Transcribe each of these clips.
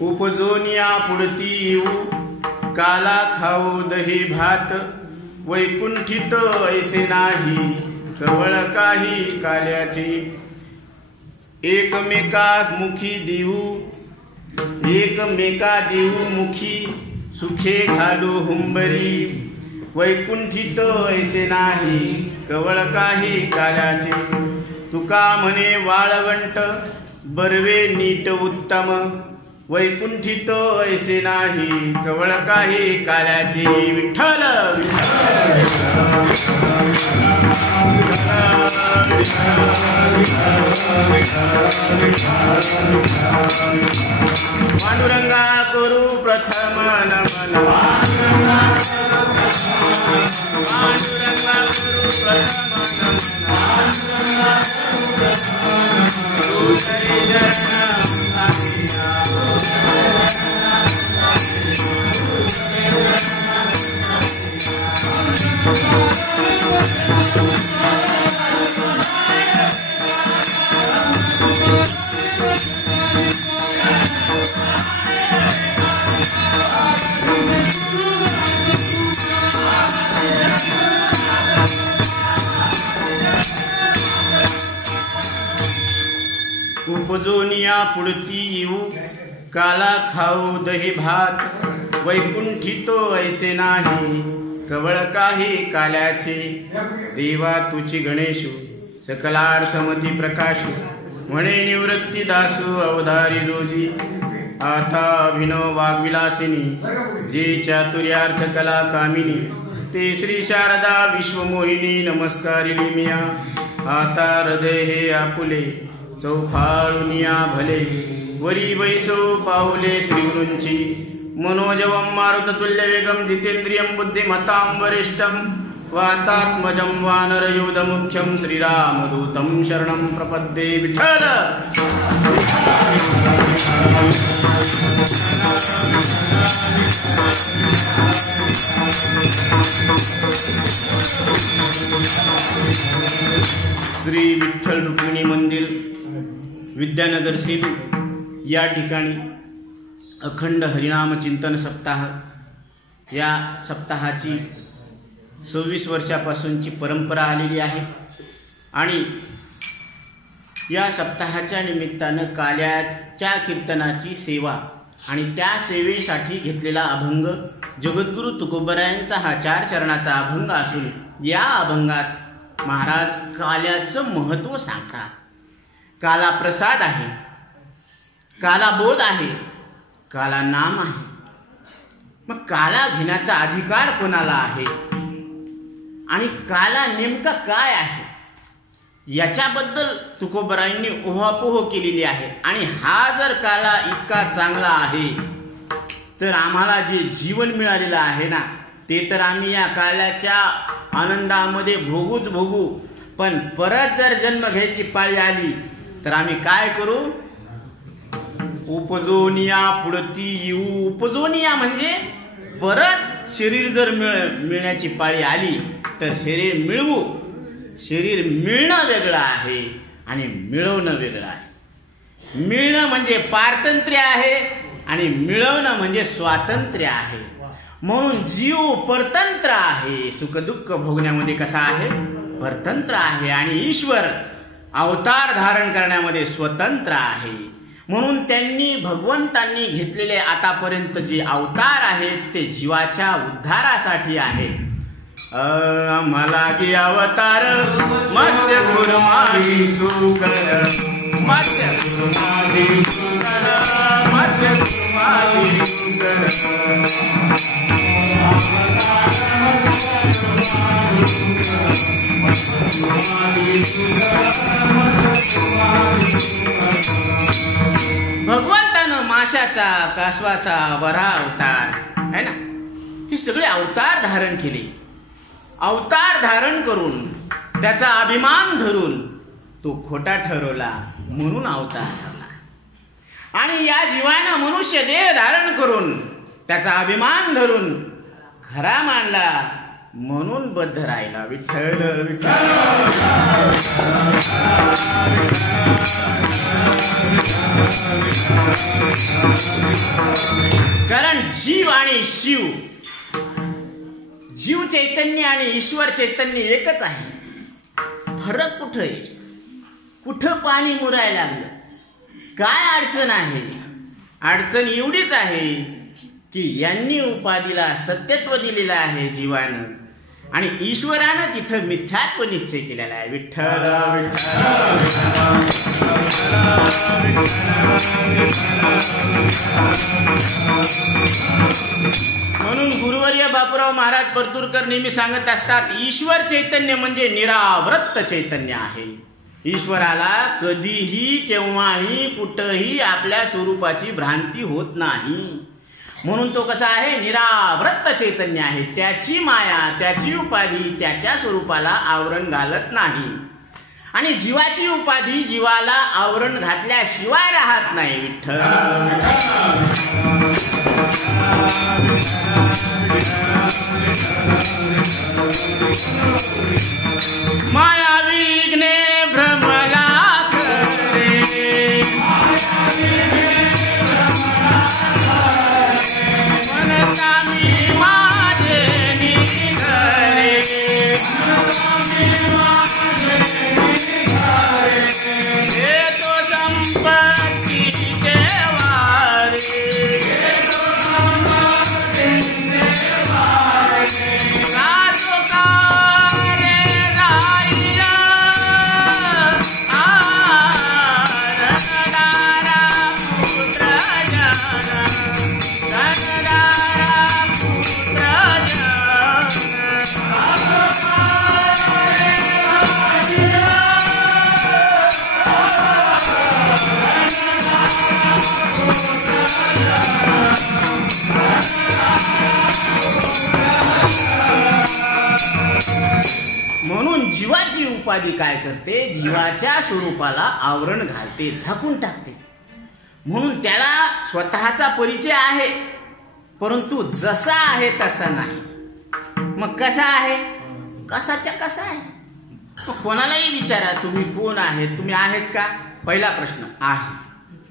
उपजोनिया पुढती येऊ काला खाऊ दही भात वैकुंठित ऐसे नाही कवळ काही काल्याचे एकमेका देऊ मुखी सुखे घालू हुंबरी वैकुंठित ऐसे नाही कवळ काही काल्याचे तुका म्हणे वाळवंट बर्वे नीट उत्तम वैकुंठित ऐसे नाही कवळ काही काल्याचे विठ्ठल पांडुरंगा करू प्रथम नमन पांडुरंगा करू प्रथम उपजोनिया पुढती येऊ काला खाऊ दही भात वैकुंठित ऐसे नाही कवळ काही काल्याचे देवा तुची गणेशू सकलार्थमती प्रकाशू म्हणे निवृत्ती दासू अवधारी जोजी आता अभिनव वाग्विलासिनी जे चातुर्यार्थ कला कामिनी ते श्री शारदा विश्वमोहिनी नमस्कारिणी मिया आता हृदय हे आपुले चौफाळुनिया भले वरी वैसो पाऊले श्रीगुरूंची मनोजवं मारुततुल्य वेगं जितेंद्रियं बुद्धिमतां वरिष्ठं वातात्मजं वानरयूथमुख्यं श्रीरामदूतं शरणं प्रपद्ये विठ्ठल श्री विठ्ठल रुक्मिणी मंदिर विद्यानगर सेलू या ठिकाणी अखंड हरिनाम चिंतन सप्ताह या सप्ताहाची 26 वर्षापासूनची परंपरा आलेली आहे आणि या सप्ताहाच्या निमित्तानं काल्याच्या कीर्तनाची सेवा आणि त्या सेवेसाठी घेतलेला अभंग जगद्गुरु तुकोबरायांचा हा 4 चरणाचा अभंग असून या अभंगात महाराज काल्याचं महत्त्व सांगतात. काला प्रसाद आहे, काला बोध आहे, काला नाम आहे. मग काला घेण्याचा अधिकार कोणाला आहे आणि काला नेमका काय आहे याच्याबद्दल तुकोबरायांनी ओहापोह केलेली आहे. आणि हा जर काला इतका चांगला आहे तर आम्हाला जे जीवन मिळालेलं आहे ना ते तर आम्ही या काल्याच्या आनंदामध्ये भोगू. पण परत जर जन्म घ्यायची पाळी आली तर आम्ही काय करू? उपजोनिया पुढती येऊ. उपजोनिया म्हणजे परत शरीर जर मिळण्याची पाळी आली तर शरीर मिळवू. शरीर मिळणं वेगळं आहे आणि मिळवणं वेगळं आहे. मिळणं म्हणजे पारतंत्र्य आहे आणि मिळवणं म्हणजे स्वातंत्र्य आहे. म्हणून जीव परतंत्र आहे. सुखदुःख भोगण्यामध्ये कसा आहे? परतंत्र आहे. आणि ईश्वर अवतार धारण करण्यामध्ये स्वतंत्र आहे. म्हणून त्यांनी भगवंतांनी घेतलेले आतापर्यंत जे अवतार आहेत ते जीवाच्या उद्धारासाठी आहेत. आम्हाला की अवतार मत्स्य कुर्मादी सुकर मत्स्य कुर्मादी सुकर मत्स्य कुर्मादी सुकर भगवंतानं माशाचा कासवाचा वरा अवतार है ना हे सगळे अवतार धारण केले. अवतार धारण करून त्याचा अभिमान धरून तो खोटा ठरवला म्हणून अवतार ठरला. आणि या जीवानं मनुष्य देह धारण करून त्याचा अभिमान धरून खरा मानला म्हणून बद्ध राहिला. विठ्ठल विठ्ठल विठ्ठल कारण जीव आणि शिव, जीव चैतन्य आणि ईश्वर चैतन्य एकच आहे. फरक कुठं आहे? कुठं पाणी मुरायला लागलं? काय अडचण आहे? अडचण एवढीच आहे की यांनी उपाधीला सत्यत्व दिलेलं आहे जीवानं, आणि ईश्वरानं तिथं मिथ्यात्व निश्चय केलेला आहे. विठ्ठल म्हणून गुरुवर्य बापूराव महाराज परतूरकर नेहमी सांगत असतात, ईश्वर चैतन्य म्हणजे निरावृत्त चैतन्य आहे. ईश्वराला कधीही केव्हाही कुठंही आपल्या स्वरूपाची भ्रांती होत नाही. म्हणून तो कसा आहे? निरावृत्त चैतन्य आहे. त्याची माया, त्याची उपाधी त्याच्या स्वरूपाला आवरण घालत नाही, आणि जीवाची उपाधी जीवाला आवरण घातल्याशिवाय राहत नाही. विठ्ठल माया विघ्ने भ्रमला उपाधी काय करते? जीवाच्या स्वरूपाला आवरण घालते, झाकून टाकते. म्हणून त्याला स्वतःचा परिचय आहे, परंतु जसा आहे तसा नाही. मग कसा आहे? कसाच्या कसा आहे. कोणालाही विचारा, तुम्ही कोण आहेत? तुम्ही आहेत का? पहिला प्रश्न आहे.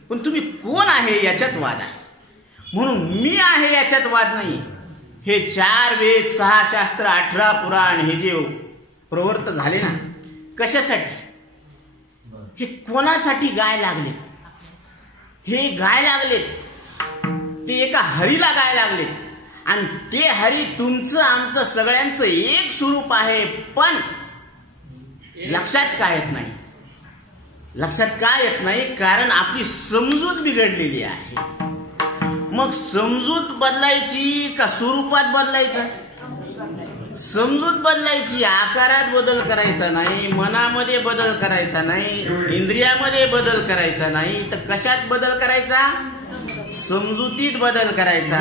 पण तुम्ही कोण आहे याच्यात वाद आहे. म्हणून मी आहे याच्यात वाद नाही. हे 4 वेद, 6 शास्त्र, 18 पुराण हे जे प्रवर्त झाले ना, कशासाठी? हे कोणासाठी गाय लागले? हे गाय लागले ते एका हरीला गाय लागले, आणि ते हरी तुमचं आमचं सगळ्यांचं एक स्वरूप आहे. पण लक्षात काय येत नाही? लक्षात काय येत नाही? कारण आपली समजूत बिघडलेली आहे. मग समजूत बदलायची का स्वरूपात बदलायचं? समजूत बदलायची. आकारात बदल करायचा नाही, मनामध्ये बदल करायचा नाही, इंद्रियामध्ये बदल करायचा नाही, तर कशात बदल करायचा? समजुतीत बदल करायचा.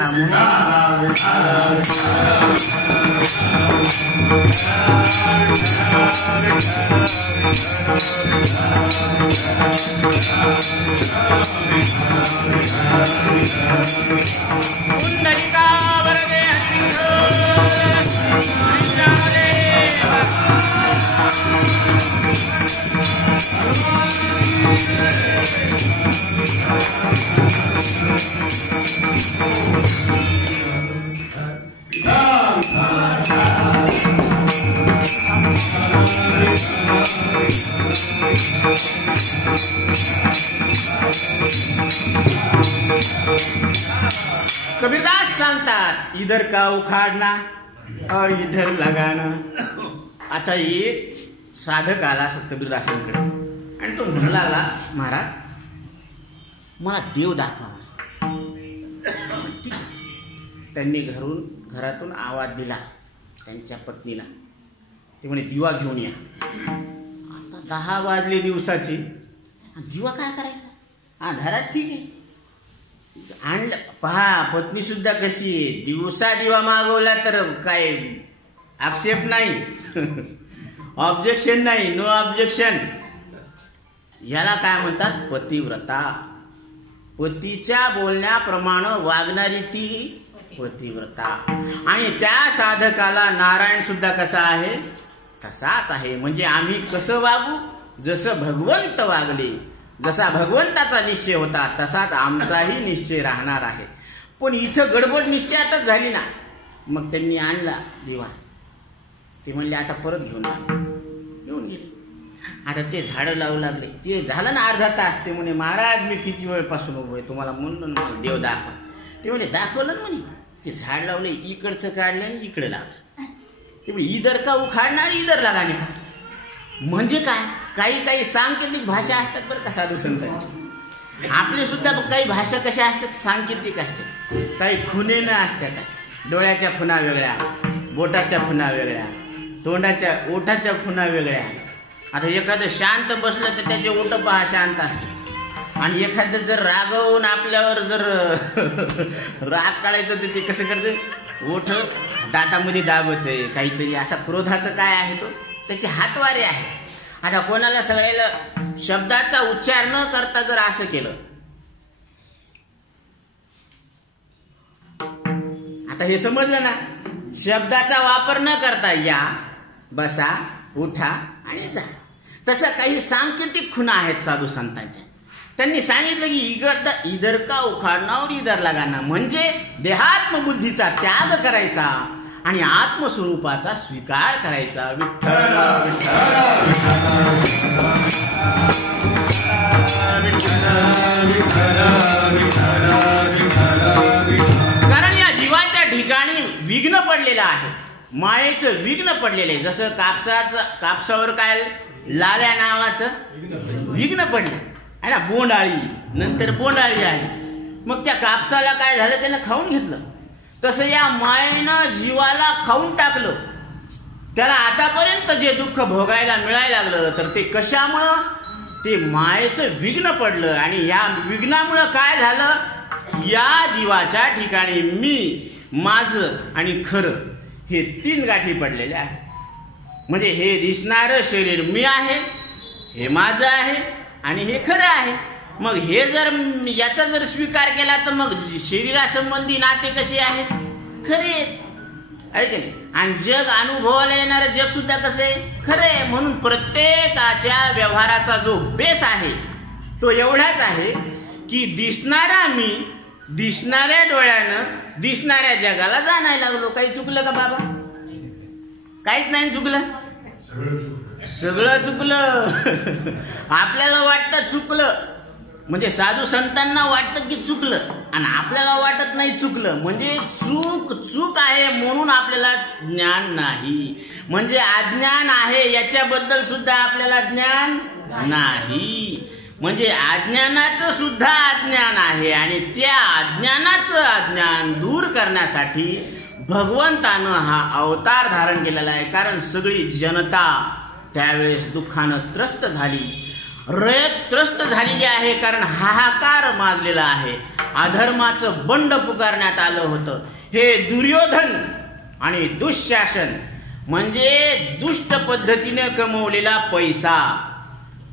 कबीरदास सांगतात, इधर का उखाडना और इधर लगाना. आता एक साधक आला कबीरदासांकडे आणि तो म्हणू लागला, महाराज मला देव दाखवा. त्यांनी घरातून आवाज दिला त्यांच्या पत्नीला. ते म्हणे दिवा घेऊन या. आता 10 वाजले दिवसाची. दिवा काय करायचा? अंधारात ठीक आहे, आणलं. पहा पत्नी सुद्धा कशी आहे, दिवसा दिवा मागवला तर काय आक्षेप नाही, ऑब्जेक्शन नाही, नो ऑब्जेक्शन. याला काय म्हणतात? पतिव्रता. पतीच्या बोलण्याप्रमाणे वागणारी ती पतिव्रता. आणि त्या साधकाला नारायण सुद्धा कसा आहे? तसाच आहे. म्हणजे आम्ही कसं वागू? जसं भगवंत वागले, जसा भगवंताचा निश्चय होता तसाच आमचाही निश्चय राहणार आहे. पण इथं गडबड निश्चयातच झाली ना. मग त्यांनी आणला दिवा. ते म्हणले आता परत घेऊन गेले. आता ते झाडं लावू लागले. ते झालं ना अर्धा तास. ते म्हणे महाराज मी किती वेळपासून उभं आहे, तुम्हाला म्हणलं ना मला देव दाखवा. ते म्हणे दाखवलं ना म्हणे. ते झाड लावले, इकडचं काढलं आणि इकडे लावलं. ते म्हणे इधर का उखाडणार इधर लगाने का. म्हणजे काय, काही काही सांकेतिक भाषा असतात बरं का साधू संतांची. आपले सुद्धा काही भाषा कशा असतात, सांकेतिक असतात. काही खुणेनं असतात. डोळ्याच्या खुणा वेगळ्या, बोटाच्या खुणा वेगळ्या, तोंडाच्या ओठाच्या खुणा वेगळ्या. आता एखादं शांत बसलं तर त्याचे ओठ पहा शांत असते. आणि एखादं जर रागवून आपल्यावर जर राग काढायचं तर ते कसं करते, ओठ दातामध्ये दाबत आहे काहीतरी. असा क्रोधाचं काय आहे तो, त्याचे हातवारे आहे. आता कोणाला सगळ्याला शब्दाचा उच्चार न करता जर असं केलं, आता हे समजलं ना. शब्दाचा वापर न करता या, बसा, उठा आणि जा. तसं काही सांकेतिक खुणा आहेत साधू संतांच्या. त्यांनी सांगितलं की इधर का उखाडणं और इधर लगाना, म्हणजे देहात्मबुद्धीचा त्याग करायचा आणि आत्मस्वरूपाचा स्वीकार करायचा. विठ्ठल कारण या जीवाच्या ठिकाणी विघ्न पडलेलं आहे. मायेचं विघ्न पडलेलं आहे. जसं कापसावर काय लाल्या नावाचं विघ्न पडलं आहे ना. बोंडाळी, नंतर बोंडाळी आहे. मग त्या कापसाला काय झालं, त्याला खाऊन घेतलं. तसं या मायेनं जीवाला खाऊन टाकलं. त्याला आतापर्यंत जे दुःख भोगायला मिळायला लागलं तर ते कशामुळं, ते मायेचं विघ्न पडलं. आणि या विघ्नामुळं काय झालं, या जीवाच्या ठिकाणी मी, माझं आणि खरं हे 3 गाठी पडलेल्या आहेत. म्हणजे हे दिसणारं शरीर मी आहे, हे माझं आहे आणि हे खरं आहे. मग हे जर याचा जर स्वीकार केला तर मग शरीरासंबंधी नाते कसे आहेत, खरे आहेत की नाही. आणि जग अनुभवाला येणारं जग सुद्धा कसं आहे, खरं आहे. म्हणून प्रत्येकाच्या व्यवहाराचा जो बेस आहे तो एवढाच आहे की दिसणारा मी दिसणाऱ्या डोळ्यानं दिसणाऱ्या जगाला जाणायला लागलो. काही चुकलं का बाबा? काहीच नाही चुकलं, सगळं चुकलं. आपल्याला वाटतं चुकलं, म्हणजे साधू संतांना वाटतं की चुकलं आणि आपल्याला वाटत नाही चुकलं. म्हणजे चूक आहे म्हणून आपल्याला ज्ञान नाही. म्हणजे अज्ञान आहे याच्याबद्दल सुद्धा आपल्याला ज्ञान नाही. म्हणजे अज्ञानाचं सुद्धा अज्ञान आहे आणि त्या अज्ञानाचं अज्ञान दूर करण्यासाठी भगवंतानं हा अवतार धारण केलेला आहे. कारण सगळी जनता त्यावेळेस दुःखानं त्रस्त झाली, रयत त्रस्त झालेली आहे. कारण हाहाकार माजलेला आहे, अधर्माचं बंड पुकारण्यात आलं होतं. हे दुर्योधन आणि दुःशासन म्हणजे दुष्ट पद्धतीने कमवलेला पैसा,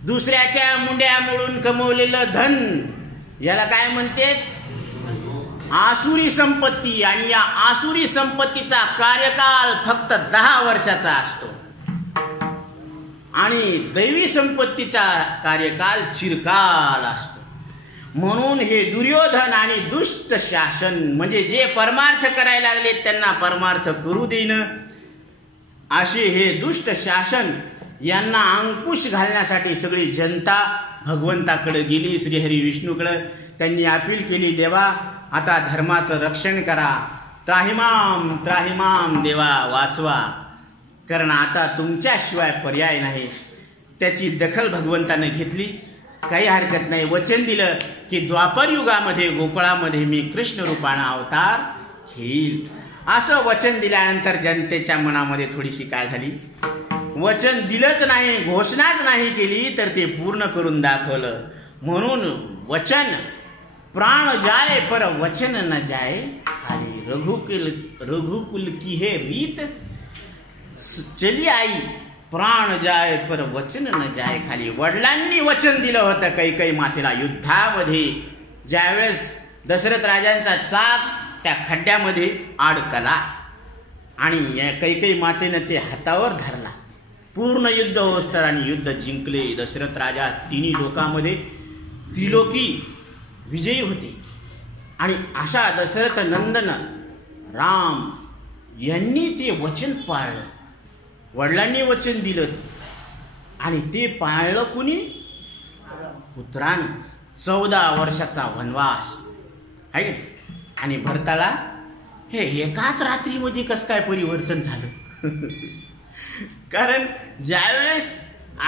दुसऱ्याच्या मुंड्या मोडून कमवलेलं धन, याला काय म्हणते, आसुरी संपत्ती. आणि या आसुरी संपत्तीचा कार्यकाल फक्त 10 वर्षाचा असतो आणि दैवी संपत्तीचा कार्यकाल चिरकाल असतो. म्हणून हे दुर्योधन आणि दुष्ट शासन म्हणजे जे परमार्थ करायला लागले त्यांना परमार्थ करू देणं, असे हे दुष्ट शासन यांना अंकुश घालण्यासाठी सगळी जनता भगवंताकडे गेली, श्रीहरी विष्णूकडे. त्यांनी अपील केली, देवा आता धर्माचं रक्षण करा, त्राहिमाम त्राहिमाम देवा वाचवा, कारण आता तुमच्याशिवाय पर्याय नाही. त्याची दखल भगवंताने घेतली. काही हरकत नाही, वचन दिलं की द्वापर युगामध्ये गोकुळामध्ये मी कृष्ण रूपानं अवतार घेईल. असं वचन दिल्यानंतर जनतेच्या मनामध्ये थोडीशी काय झाली, वचन दिलंच नाही, घोषणाच नाही केली तर ते पूर्ण करून दाखवलं. म्हणून वचन प्राण जाए पर वचन न जाए, खाली रघुकुल की हे रीत चली आई, प्राण जाए पर वचन न जाए. खाली वडिलांनी वचन दिलं होतं कैकेयी मातेला युद्धामध्ये, ज्यावेळेस दशरथ राजांचा चाक त्या खड्ड्यामध्ये अडकला आणि कैकेयी मातेनं ते हातावर धरला. पूर्ण युद्ध होस्तर आणि युद्ध जिंकले दशरथ राजा. 3 लोकांमध्ये त्रिलोकी विजयी होते. आणि अशा दशरथ नंदन राम यांनी ते वचन पाळलं. वडिलांनी वचन दिलं आणि ते पाळलं कुणी? पुत्रानं. 14 वर्षाचा वनवास आहे. आणि भरताला हे एकाच रात्रीमध्ये कसं काय परिवर्तन झालं? कारण ज्यावेळेस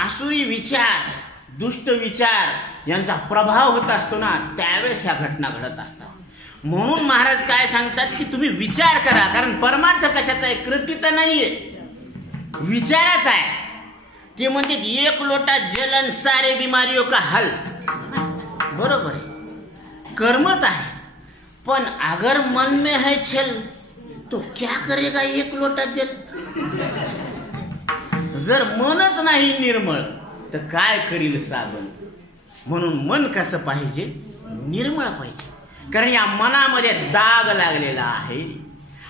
आसुरी विचार, दुष्ट विचार यांचा प्रभाव होत असतो ना, त्यावेळेस ह्या घटना घडत असतात. म्हणून महाराज काय सांगतात की तुम्ही विचार करा. कारण परमार्थ कशाचा आहे? कृतीचा नाहीये, विचाराचा आहे. ते म्हणते 1 लोटा जलन सारे बीमारियों का हल. बरोबर आहे, कर्मच आहे. पण अगर मन में है छल तो क्या करेगा 1 लोटा जल? जर मनच नाही निर्मळ तर काय करील साबण? म्हणून मन कसं पाहिजे? निर्मळ पाहिजे. कारण या मनामध्ये दाग लागलेला आहे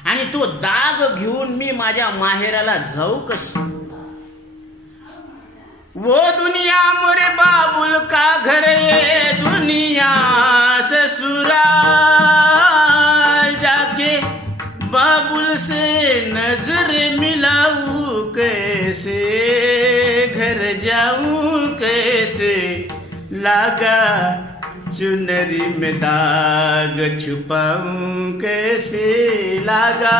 आणि तो दाग घेऊन मी माझ्या माहेराला जाऊ कशी? वो दुनिया मोरे बाबुल का घर, ये दुनिया ससुराल, जाके बाबुल से नजर मिलाऊं कैसे, घर जाऊं कैसे, लागा चुनरी में दाग छुपाऊं कैसे, लागा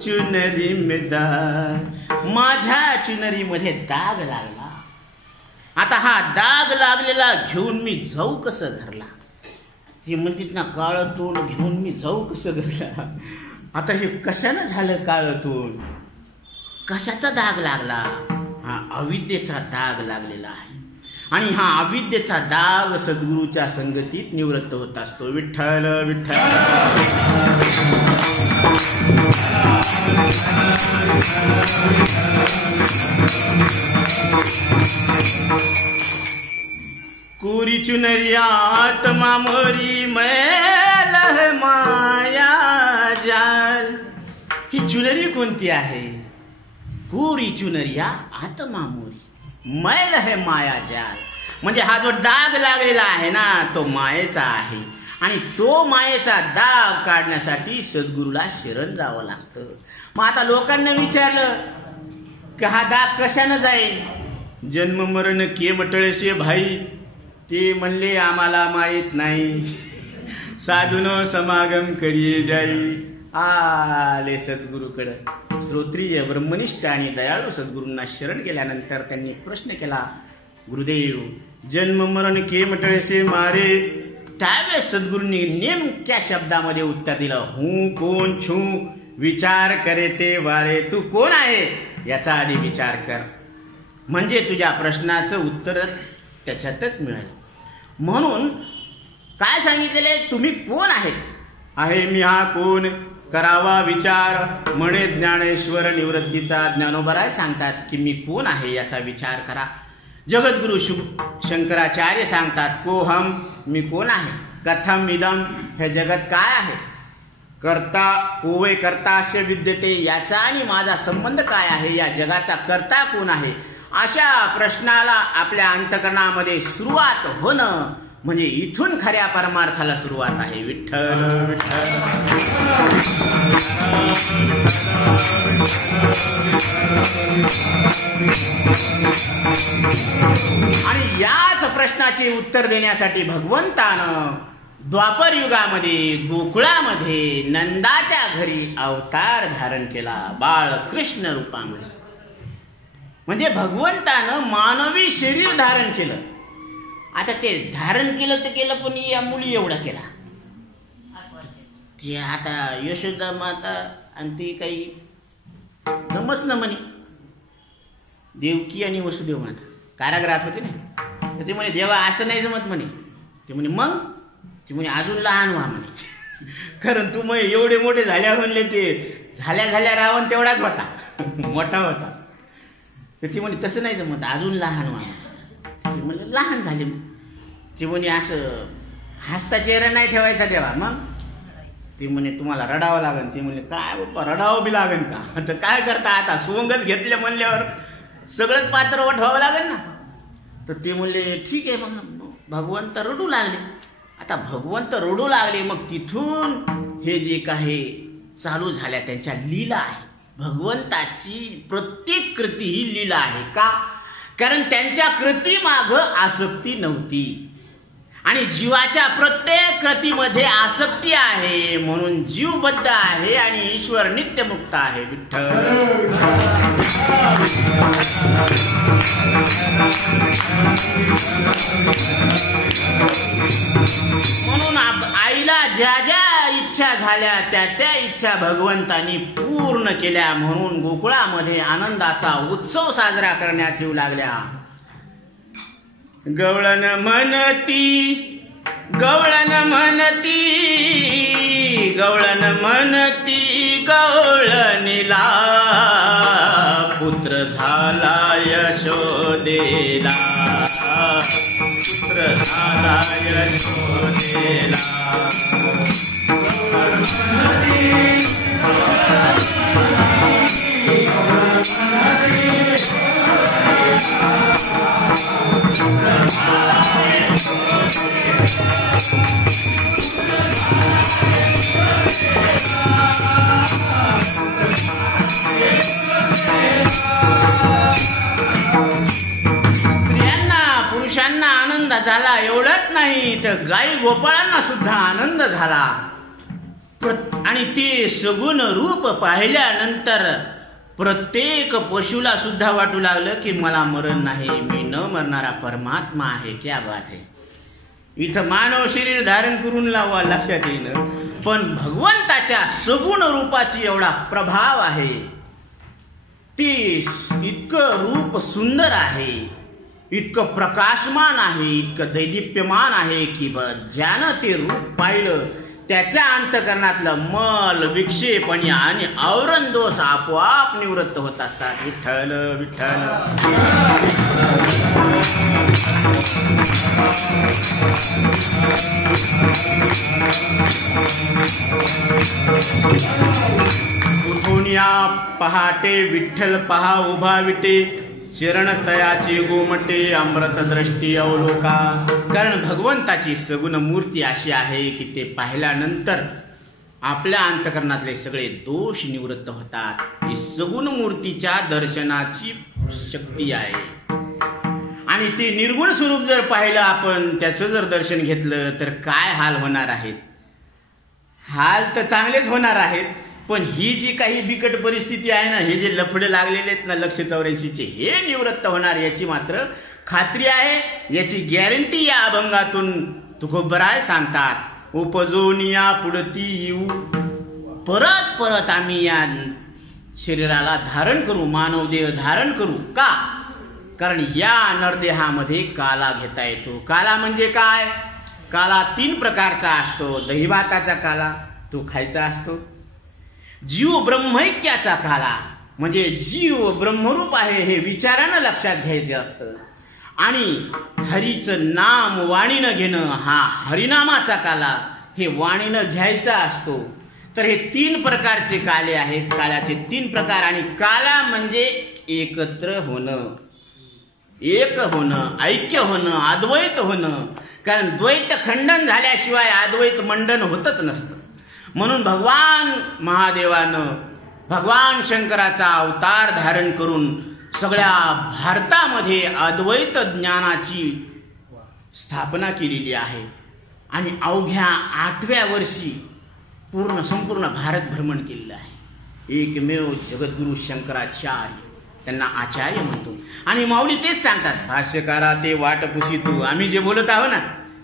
चुनरी में दाग. माझ्या चुनरीमध्ये दाग लागला. आता हा दाग लागलेला घेऊन मी जाऊ कसं घरला? ती म्हणतात ना, काळं तोंड घेऊन मी जाऊ कसं घरला? आता हे कशानं झालं काळं तोंड? कशाचा दाग लागला? हा अविद्येचा दाग लागलेला आहे. आणि हा अविद्येचा दाग सद्गुरूच्या संगतीत निवृत्त होत असतो. विठ्ठल विठ्ठल. कोरी चुनरिया आत्मा मोरी मैल है माया जाल. ही चुनरी कोणती आहे? कोरी चुनरिया आत्मा मोरी मैल है माया जाल. म्हणजे हा जो दाग लागलेला आहे ना, तो मायेचा आहे. आणि तो मायेचा दाग काढण्यासाठी सद्गुरूला शरण जावं लागतं. मग आता लोकांना विचारलं की हा दाग कशानं जाईल? जन्म मरण के मटळेसे भाई. ते म्हणले आम्हाला माहीत नाही. साधून समागम करिये जाई. आले सद्गुरूकडं. श्रोत्रिय ब्रह्मनिष्ठ आणि दयाळू सद्गुरूंना शरण गेल्यानंतर त्यांनी प्रश्न केला, गुरुदेव जन्म मरण के मटळेसे मारे. त्यावेळेस सद्गुरूंनी नेमक्या शब्दामध्ये उत्तर दिलं, हूं कोण छू विचार करे ते वारे. तू कोण आहे याचा आधी विचार कर, म्हणजे तुझ्या प्रश्नाचं उत्तर त्याच्यातच मिळेल. म्हणून काय सांगितलेले? तुम्ही कोण आहेत? आहे मी हा कोण करावा विचार, म्हणे ज्ञानेश्वर निवृत्तीचा. ज्ञानोबराय सांगतात की मी कोण आहे याचा विचार करा. जगद्गुरु शंकराचार्य सांगतात कोहम, मी कोण आहे. कथम इदम, हे जगत काय आहे. कर्ता कोवे कर्तास्य विद्यते, याचा आणि माझा संबंध काय आहे. या जगाचा कर्ता कोण आहे. अशा प्रश्नाला आपल्या अंतकरणामध्ये सुरुवात होणं म्हणजे इथून खऱ्या परमार्थाला सुरुवात आहे. विठ्ठल विठ्ठल. आणि याच प्रश्नाचे उत्तर देण्यासाठी भगवंतानं द्वापर युगामध्ये गोकुळामध्ये नंदाच्या घरी अवतार धारण केला, बाळकृष्ण रूपामध्ये. म्हणजे भगवंतानं मानवी शरीर धारण केलं. आता ते धारण केलं तर केलं, पण या मुली एवढा केला. ते आता यशोदा माता आणि ती काही जमच ना म्हणे. देवकी आणि वसुदेव माता कारागृहात होते ना, तर ते म्हणे देवा असं नाही जमत म्हणे. ते म्हणे मग? ते म्हणे अजून लहान व्हा म्हणे. कारण तू मग एवढे मोठे झाल्या म्हणले, ते झाल्या झाल्या रावण तेवढाच होता, मोठा होता. तर ती म्हणे तसं नाही जमत, अजून लहान व्हा. ते म्हणजे लहान झाले. ते म्हणे असं हसता चेहरा नाही ठेवायचा देवा. मग ती म्हणे तुम्हाला रडावं लागेल. ती म्हणे काय बाप्पा रडावं बी लागेल का? तर काय करता आता, सोंगच घेतले म्हणल्यावर सगळंच पात्र वठवावं लागेल ना. तर ते म्हणले ठीक आहे. मग भगवंत रडू लागले. आता भगवंत रडू लागले. मग तिथून हे जे काही चालू झाल्या त्यांच्या लीला आहे. भगवंताची प्रत्येक कृती ही लीला आहे. का? कारण त्यांच्या कृती माग आसक्ती नव्हती आणि जीवाच्या प्रत्येक कृतीमध्ये आसक्ती आहे म्हणून जीवबद्ध आहे आणि ईश्वर नित्यमुक्त आहे. विठ्ठल म्हणून आईला ज्या ज्या इच्छा झाल्या त्या त्या इच्छा भगवंतांनी पूर्ण केल्या. म्हणून गोकुळामध्ये आनंदाचा उत्सव साजरा करण्यात येऊ लागल्या. गवळण म्हणती गवळण म्हणती गवळण म्हणती गवळणीला पुत्र झाला यशोदेला पुत्र झाला यशोदेला. पुरुषांना आनंद झाला एवढंच नाही तर गाई गोपाळांना सुद्धा आनंद झाला. आणि ते सगुण रूप पाहिल्यानंतर प्रत्येक पशुला सुद्धा वाटू लागलं की मला मरण नाही, मी न मरणारा परमात्मा आहे. क्या बात आहे. इथं मानव शरीर धारण करून लावा लक्षात येईल, पण भगवंताच्या सगुण रूपाची एवढा प्रभाव आहे. ते इतकं रूप सुंदर आहे, इतकं प्रकाशमान आहे, इतकं दैदिप्यमान आहे की ज्यानं ते रूप पाहिलं त्याच्या अंतकरणातलं मल विक्षेप आणि आवरण दोष आपोआप निवृत्त होत असतात. विठ्ठल विठ्ठल. उठून या पहाटे विठ्ठल पहा उभा विटे चरण तयाची गोमटे अमृत दृष्टी अवलोका. कारण भगवंताची सगुण मूर्ती अशी आहे की ते पाहिल्यानंतर आपल्या अंतकरणातले सगळे दोष निवृत्त होतात. ही सगुण मूर्तीच्या दर्शनाची शक्ती आहे. आणि ते निर्गुण स्वरूप जर पाहिलं आपण, त्याचं जर दर्शन घेतलं तर काय हाल होणार आहेत. हाल तर चांगलेच होणार आहेत, पण ही जी काही बिकट परिस्थिती आहे ना, हे जे लफडे लागलेले आहेत ना 184चे, हे निवृत्त होणार याची मात्र खात्री आहे. याची गॅरंटी या अभंगातून तुकोबराय सांगतात. उपजोनिया पुढती येऊ परत परत आम्ही या शरीराला धारण करू, मानव देह धारण करू. का? कारण या नरदेहामध्ये काला घेता येतो. काला म्हणजे काय? काला 3 प्रकारचा असतो. दहीभाताचा काला तो खायचा असतो. जीव ब्रह्मैक्याचा काला म्हणजे जीव ब्रह्मरूप आहे हे विचारानं लक्षात घ्यायचे असतं. आणि हरीचं नाम वाणीनं घेणं हा हरिनामाचा काला हे वाणीनं घ्यायचा असतो. तर हे 3 प्रकारचे काले आहेत. काल्याचे 3 प्रकार. आणि काला म्हणजे एकत्र होणं, एक होणं, ऐक्य होणं, अद्वैत होणं. कारण द्वैत खंडन झाल्याशिवाय अद्वैत मंडन होतच नसतं. म्हणून भगवान महादेवानं भगवान शंकराचा अवतार धारण करून सगळ्या भारतामध्ये अद्वैत ज्ञानाची स्थापना केलेली आहे. आणि अवघ्या 8व्या वर्षी संपूर्ण भारत भ्रमण केलेलं आहे. एकमेव जगद्गुरु शंकराचार्य, त्यांना आचार्य म्हणतो. आणि माऊली तेच सांगतात, भाष्यकारा ते वाट पुसी तू. आम्ही जे बोलत आहो ना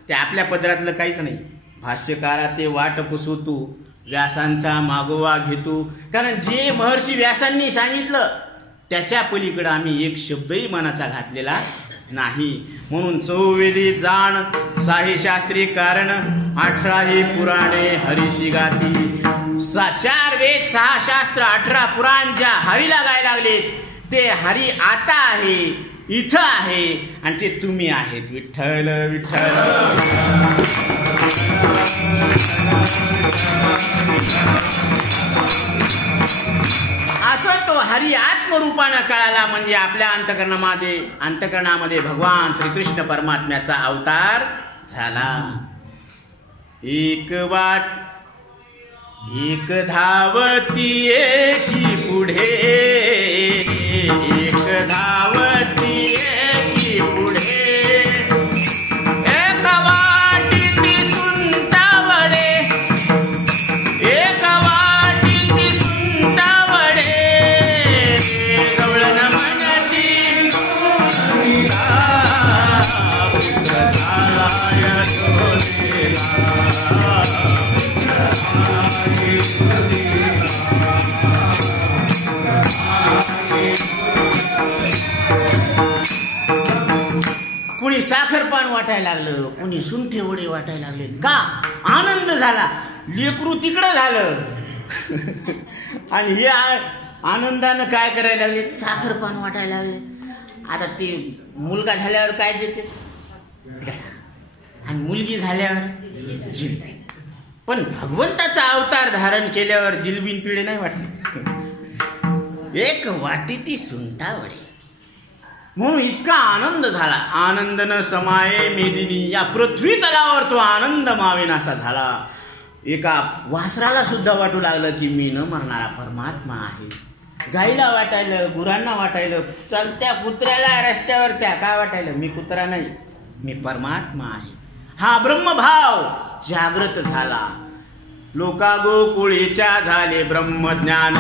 ते आपल्या पदरातलं काहीच नाही. भाष्यकारा ते वाट पुसू तू, व्यासांचा मागोवा घेतो. कारण जे महर्षी व्यासांनी सांगितलं त्याच्या पलीकडे आम्ही एक शब्दही मनाचा घातलेला नाही. म्हणून 4 जाण 6 शास्त्री कारण 18 पुराणे हरीशी गाती. 4 वेद 6 शास्त्र 18 पुराण ज्या हरीला गायला लागलेत ते हरी आता आहे, इथं आहे आणि ते तुम्ही आहेत. विठ्ठल विठ्ठल. असं तो हरी आत्मरूपानं कळाला म्हणजे आपल्या अंतकरणामध्ये भगवान श्रीकृष्ण परमात्म्याचा अवतार झाला. एक वाट एक धावती एकी पुढे, एक धावती एकी पुढे, एक वाटी ती सुंटावडे, एक वाटी ती सुंटावडे, गवळण म्हणती पुत्र झाला यशोदेला. कुणी साखर पान वाटायला लागलं, कुणी सुंठे वडे वाटायला लागले. का? आनंद झाला. लेकरू तिकडं झालं आणि हे आनंदानं काय करायला लागले? साखर पान वाटायला लागले. आता ते मुलगा झाल्यावर काय देते आणि मुलगी झाल्यावर जिलबी. पण भगवंताचा अवतार धारण केल्यावर जिलबीन पिढे नाही वाटले. एक वाटी ती सुंटावडे म्हणून इतका आनंद झाला. आनंद न समाये मेदिनी, या पृथ्वी तलावर तो आनंद मावेनासा झाला. एका वासराला सुद्धा वाटू लागलं की मी न मरणारा परमात्मा आहे. गाईला वाटायलं, गुरांना वाटायलं, चालत्या कुत्र्याला रस्त्यावरच्या काय वाटायलं? मी कुत्रा नाही, मी परमात्मा आहे. हा ब्रह्मभाव जागृत झाला. लोका गोकुळीच्या झाले ब्रह्मज्ञान,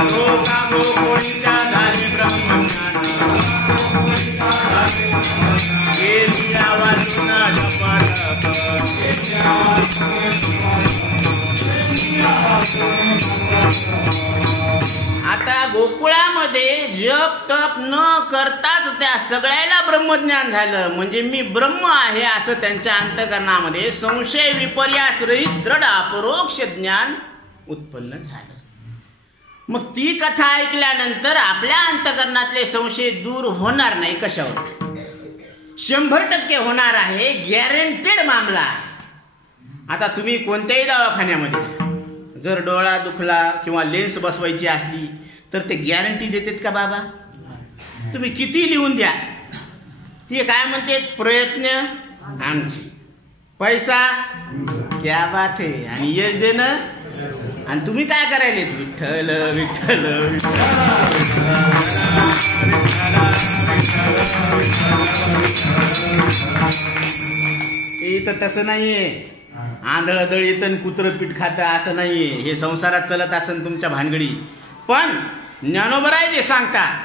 लोका गोकुळीच्या झाले ब्रह्मज्ञान, केसिया वाचून जप आता गोकुळामध्ये जप तप न करताच त्या सगळ्याला ब्रह्मज्ञान झालं. म्हणजे मी ब्रह्म आहे असं त्यांच्या अंतःकरणामध्ये संशय विपर्यास रहित दृढ अपरोक्ष ज्ञान उत्पन्न झालं. मग ती कथा ऐकल्यानंतर आपल्या अंतःकरणातले संशय दूर होणार नाही. कशावर? 100% होणार आहे. गॅरंटेड मामला आहे. आता तुम्ही कोणत्याही दवाखान्यामध्ये जर डोळा दुखला किंवा लेन्स बसवायची असली तर ते गॅरंटी देतात का बाबा? तुम्ही किती लिहून द्या, ते काय म्हणते? प्रयत्न आमची, पैसा क्या बात आहे, आणि यश देणं. आणि तुम्ही काय करायले? विठ्ठल विठ्ठल इथं तसं नाहीये. आंधळ दळीतन कुत्र पीठ खातं असं नाहीये. हे संसारात चलत असन तुमच्या भानगडी. पण ज्ञानोबराय जे सांगतात,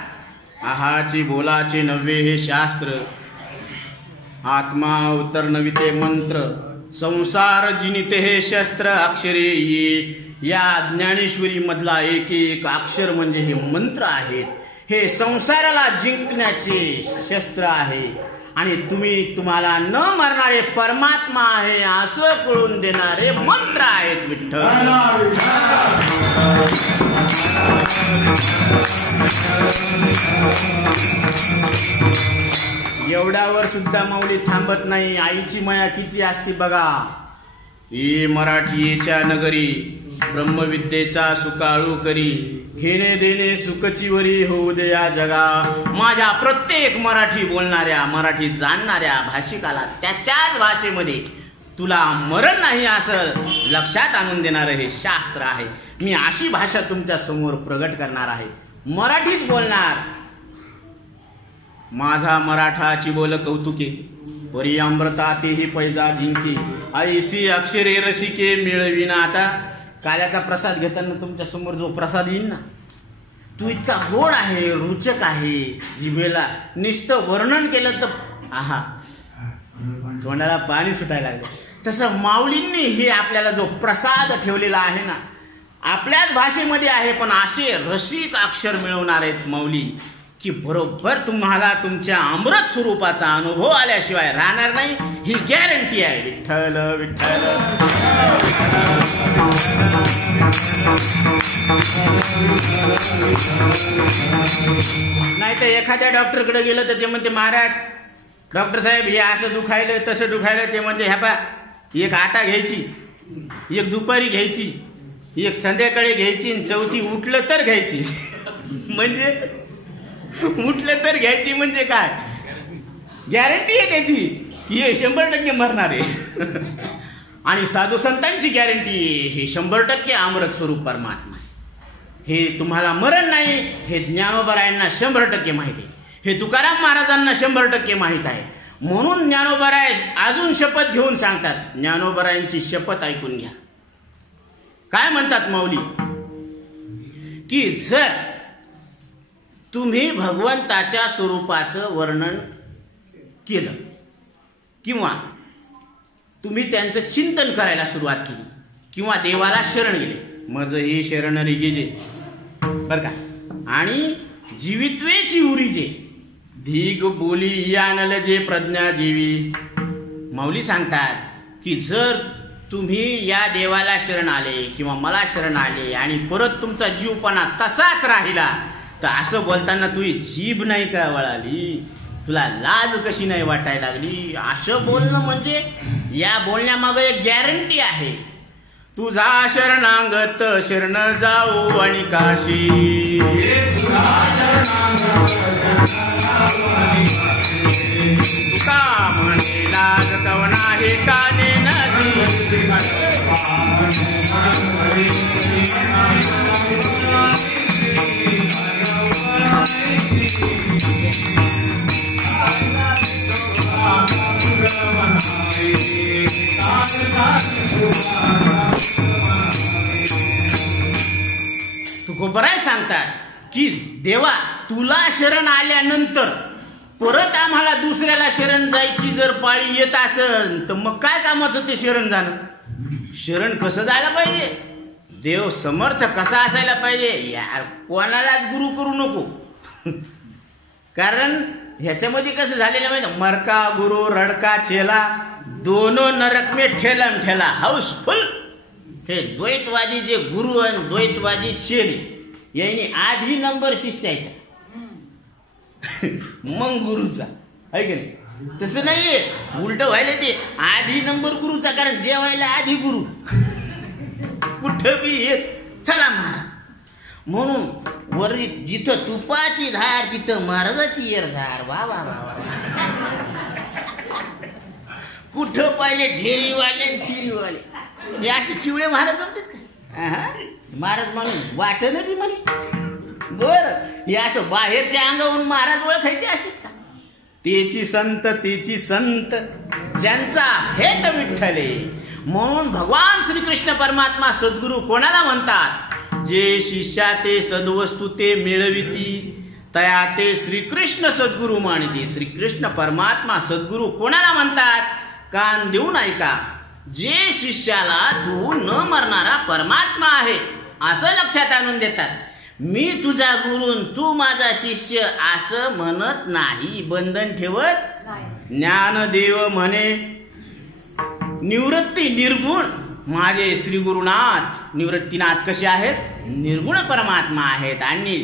आहाची बोलाचे नव्हे हे शास्त्र, आत्मा उतर नविते मंत्र, संसार जिनिते हे शस्त्र, अक्षरे ये. या ज्ञानेश्वरी मधला एक एक अक्षर म्हणजे हे मंत्र आहेत. हे संसाराला जिंकण्याचे शस्त्र आहे. आणि तुम्हाला न मरणारे परमात्मा आहे असं कळून देणारे मंत्र आहेत. विठ्ठल एवढ्यावर सुद्धा माऊली थांबत नाही. आईची माया किती असते बघा. ही मराठीच्या नगरी ब्रह्मविद्येचा सुकाळू करी, घेणे देणे सुखचीवरी होऊ दे या जगा. माझ्या प्रत्येक मराठी बोलणाऱ्या, मराठी जाणणाऱ्या भाषिकाला त्याच्याच भाषेमध्ये तुला मरण नाही असं लक्षात आणून देणारं हे शास्त्र आहे. मी अशी भाषा तुमच्या समोर प्रगट करणार आहे. मराठीच बोलणार. माझा मराठाची बोल कौतुके, परी अमृता तेही पैजा जिंके, ऐसी अक्षरे रसिके मिळविना. आता काल्याचा प्रसाद घेताना तुमच्या समोर जो प्रसाद येईल ना, तू इतका गोड आहे, रुचक आहे, जिभेला नुसतं वर्णन केलं तर आहा तोंडाला पाणी सुटायला लागलं. तसं माऊलींनी हे आपल्याला जो प्रसाद ठेवलेला आहे ना, आपल्याच भाषेमध्ये आहे, पण असे रसिक अक्षर मिळवणार आहेत माऊली की बरोबर तुम्हाला तुमच्या अमृत स्वरूपाचा अनुभव आल्याशिवाय राहणार नाही. ही गॅरंटी आहे. विठ्ठल विठ्ठल नाही तर एखाद्या डॉक्टरकडे गेलं तर ते म्हणते, महाराज डॉक्टर साहेब हे असं दुखायलं तसं दुखायलं. ते म्हणते ह्या पा, एक आता घ्यायची, एक दुपारी घ्यायची, एक संध्याकाळी घ्यायची, आणि चौथी उठलं तर घ्यायची. म्हणजे उठलं तर घ्यायची म्हणजे काय? गॅरंटी आहे त्याची की हे 100% मरणार आहे. आणि साधू संतांची गॅरंटी हे 100% अमृत स्वरूप परमात्मा आहे. हे तुम्हाला मरण नाही हे ज्ञानोबरायांना 100% माहिती आहे. हे तुकाराम महाराजांना 100% माहीत आहे. म्हणून ज्ञानोबराय अजून शपथ घेऊन सांगतात. ज्ञानोबरायांची शपथ ऐकून घ्या. काय म्हणतात माऊली की जर तुम्ही भगवंताच्या स्वरूपाचं वर्णन केलं किंवा तुम्ही त्यांचं चिंतन करायला सुरुवात केली किंवा देवाला शरण गेले, मज हे शरण रे गेजे बरं का, आणि जीवित्वेची उरीजे धीग बोली यानल जे प्रज्ञा जीवी. माऊली सांगतात की जर तुम्ही या देवाला शरण आले किंवा मला शरण आले आणि परत तुमचा जीवपणा तसाच राहिला तर असं बोलताना तुझी जीभ नाही का वळाली, तुला लाज कशी नाही वाटायला लागली. असं बोलणं म्हणजे या बोलण्यामागे एक गॅरंटी आहे. तुझा शरणांगत शरण जाऊ आणि काशी, तुका म्हणे लाज कवना हे काने नदी. तुकोबराय सांगतात की देवा तुला शरण आल्यानंतर परत आम्हाला दुसऱ्याला शरण जायची जर पाळी येत असेल तर मग काय कामाचं ते शरण जाणं. शरण कसं जायला पाहिजे, देव समर्थ कसा असायला पाहिजे. यार कोणालाच गुरु करू नको. कारण ह्याच्यामध्ये कसं झालेलं माहिती, मरका गुरु रडका चेला दोनों नरक में ठेलम ठेला हाऊसफुल. हे द्वैतवादी जे गुरु आणि द्वैतवादी चेले यांनी आधी नंबर शिष्याचा मग गुरुचा आहे की नाही. तसं नाहीये, उलट व्हायला ते आधी नंबर गुरुचा, कारण जेवायला आधी गुरु कुठं बी हेच चला महाराज. म्हणून वरी जिथं तुपाची धार तिथं महाराजाची येरधार. वा वा वा. कुठं पाहिले ढेरीवाले आणि चिरीवाले हे असे चिवळे महाराज जमतात का. महाराज म्हणून वाटणं बी म्हणे बर हे असं बाहेरच्या अंगावरून महाराज ओळखायचे असतात का. तेची संत ज्यांचा हेत विठ्ठले. म्हणून भगवान श्रीकृष्ण परमात्मा सद्गुरू कोणाला म्हणतात, जे शिष्या ते सद्वस्तू ते मिळविती तया ते श्रीकृष्ण सद्गुरू मानिती. श्रीकृष्ण परमात्मा सद्गुरू कोणाला म्हणतात, कान देऊन ऐका. जे शिष्याला तू न मरणारा परमात्मा आहे असं लक्षात आणून देतात. मी तुझा गुरु तू माझा शिष्य असं म्हणत नाही, बंधन ठेवत ज्ञानदेव म्हणे निवृत्ती निर्गुण माझे श्री गुरुनाथ. निवृत्तीनाथ कसे आहेत, निर्गुण परमात्मा आहेत आणि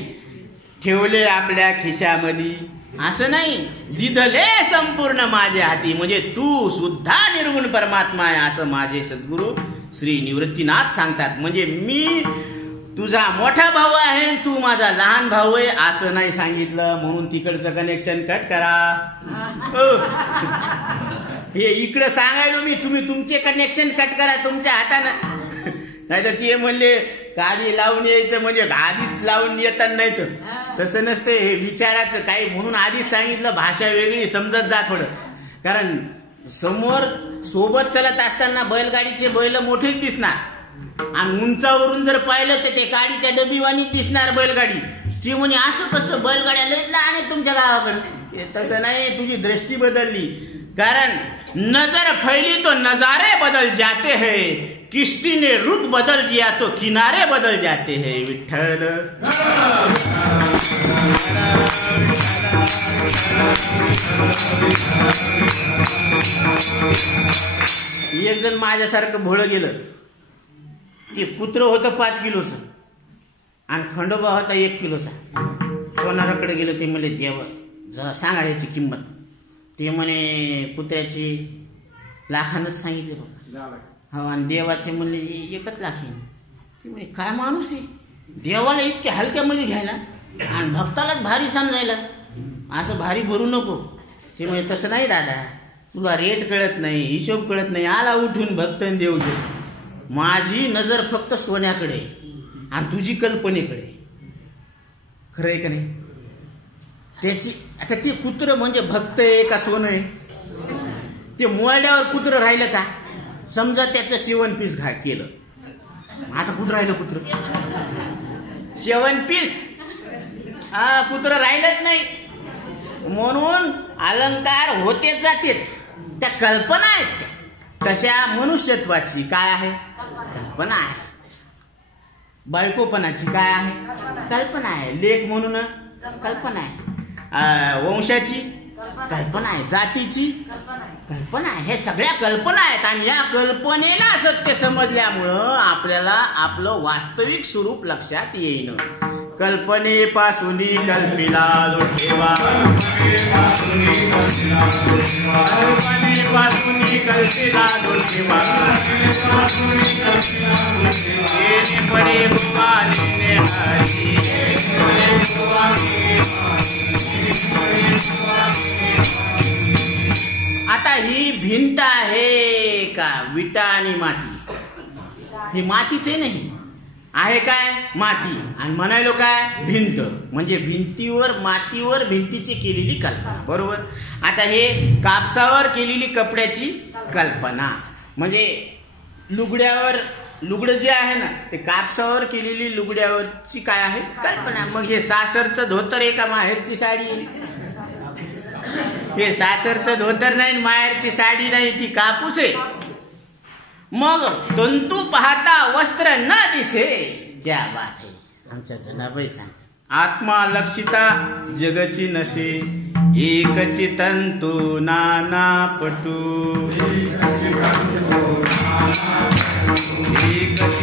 ठेवले आपल्या खिशामध्ये असं नाही, दिधले संपूर्ण माझ्या हाती. म्हणजे तू सुद्धा निर्गुण परमात्मा आहे असं माझे सद्गुरू श्री निवृत्तीनाथ सांगतात. म्हणजे मी तुझा मोठा भाऊ आहे तू माझा लहान भाऊ आहे असं नाही सांगितलं. म्हणून तिकडचं कनेक्शन कट करा. हे इकडं सांगायलो मी, तुम्ही तुमचे कनेक्शन कट करा तुमच्या हातानं. नाहीतर ते म्हणले गाडी लावून यायचं म्हणजे आधीच लावून येतात, नाही तर तसं नसतं. हे विचाराचं काही म्हणून आधीच सांगितलं. भाषा वेगळी समजत जा थोडं. कारण समोर सोबत चलत असताना बैलगाडीचे बैल मोठेच दिसणार आणि उंचावरून जर पाहिलं तर ते गाडीच्या डबीवानीच दिसणार बैलगाडी. ती म्हणे असं कसं बैलगाड्या लय लहान आहे तुमच्या गावाकडे. तसं नाही, तुझी दृष्टी बदलली. कारण नजर फैली तो नजारे बदल जाते हैं, किश्ती ने रुख बदल दिया तो किनारे बदल जाते हैं. विठ्ठल एक जण माझ्यासारखं भोळं गेलं. ते कुत्र होतं 5 किलोचं आणि खंडोबा होता 1 किलोचा. कोणाकडे गेलं ते म्हणे देवा जरा सांगा याची किंमत. ते म्हणे कुत्र्याची लाखानच सांगितले बघा. हो आणि देवाचे म्हणले 1 लाख येईल. ते म्हणे काय माणूस आहे, देवाला इतक्या हलक्यामध्ये घ्यायला आणि भक्तालाच भारी समजायला. असं भारी भरू नको. ते म्हणजे तसं नाही दादा, तुला रेट कळत नाही, हिशोब कळत नाही, आला उठून भक्त देऊ दे. माझी नजर फक्त सोन्याकडे आणि तुझी कल्पनेकडे. खरं आहे का नाही? त्याची आता ते कुत्र म्हणजे भक्त आहे का सोनं आहे? ते मोळड्यावर कुत्र राहिलं का? समजा त्याचं शेवण पीस केलं, आता कुठं राहिलं कुत्र? शेवण पीस कुत्र राहिलंच नाही. म्हणून अलंकार होतेच जाते, त्या कल्पना आहेत त्या. तशा मनुष्यत्वाची काय आहे? कल्पना आहे. बायकोपणाची काय आहे? कल्पना आहे. लेख म्हणून कल्पना आहे. वंशाची कल्पना आहे. जातीची कल्पना आहे. हे सगळ्या कल्पना आहेत आणि या कल्पनेला सत्य समजल्यामुळं आपल्याला आपलं वास्तविक स्वरूप लक्षात येईन. कल्पनेपासून कल्पिला ठेवा, कल्पनेपासून कल्पिला ठेवा, पडे भुवाने हरी. आता ही भिंत आहे का? विटा आणि माती. ही मातीच आहे, नाही आहे काय? माती. आणि म्हणायलो काय? भिंत. म्हणजे भिंतीवर, मातीवर भिंतीची केलेली कल्पना. बरोबर. आता हे कापसावर केलेली कपड्याची कल्पना. म्हणजे लुगड्यावर, लुगडं जे आहे ना ते कापसावर केलेली लुगड्यावरची काय आहे? कल्पना. मग हे सासरचं धोतर आहे का माहेरची साडी आहे? हे सासरचं धोतर नाही, माहेरची साडी नाही, ती कापूस आहे. मग तंतू पाहता वस्त्र न दिसे, क्या बात आहे. आमच्या जनाबाई सांग, आत्मा लक्षिता जगची नसे, एकची तंतू नाना पटू. एकची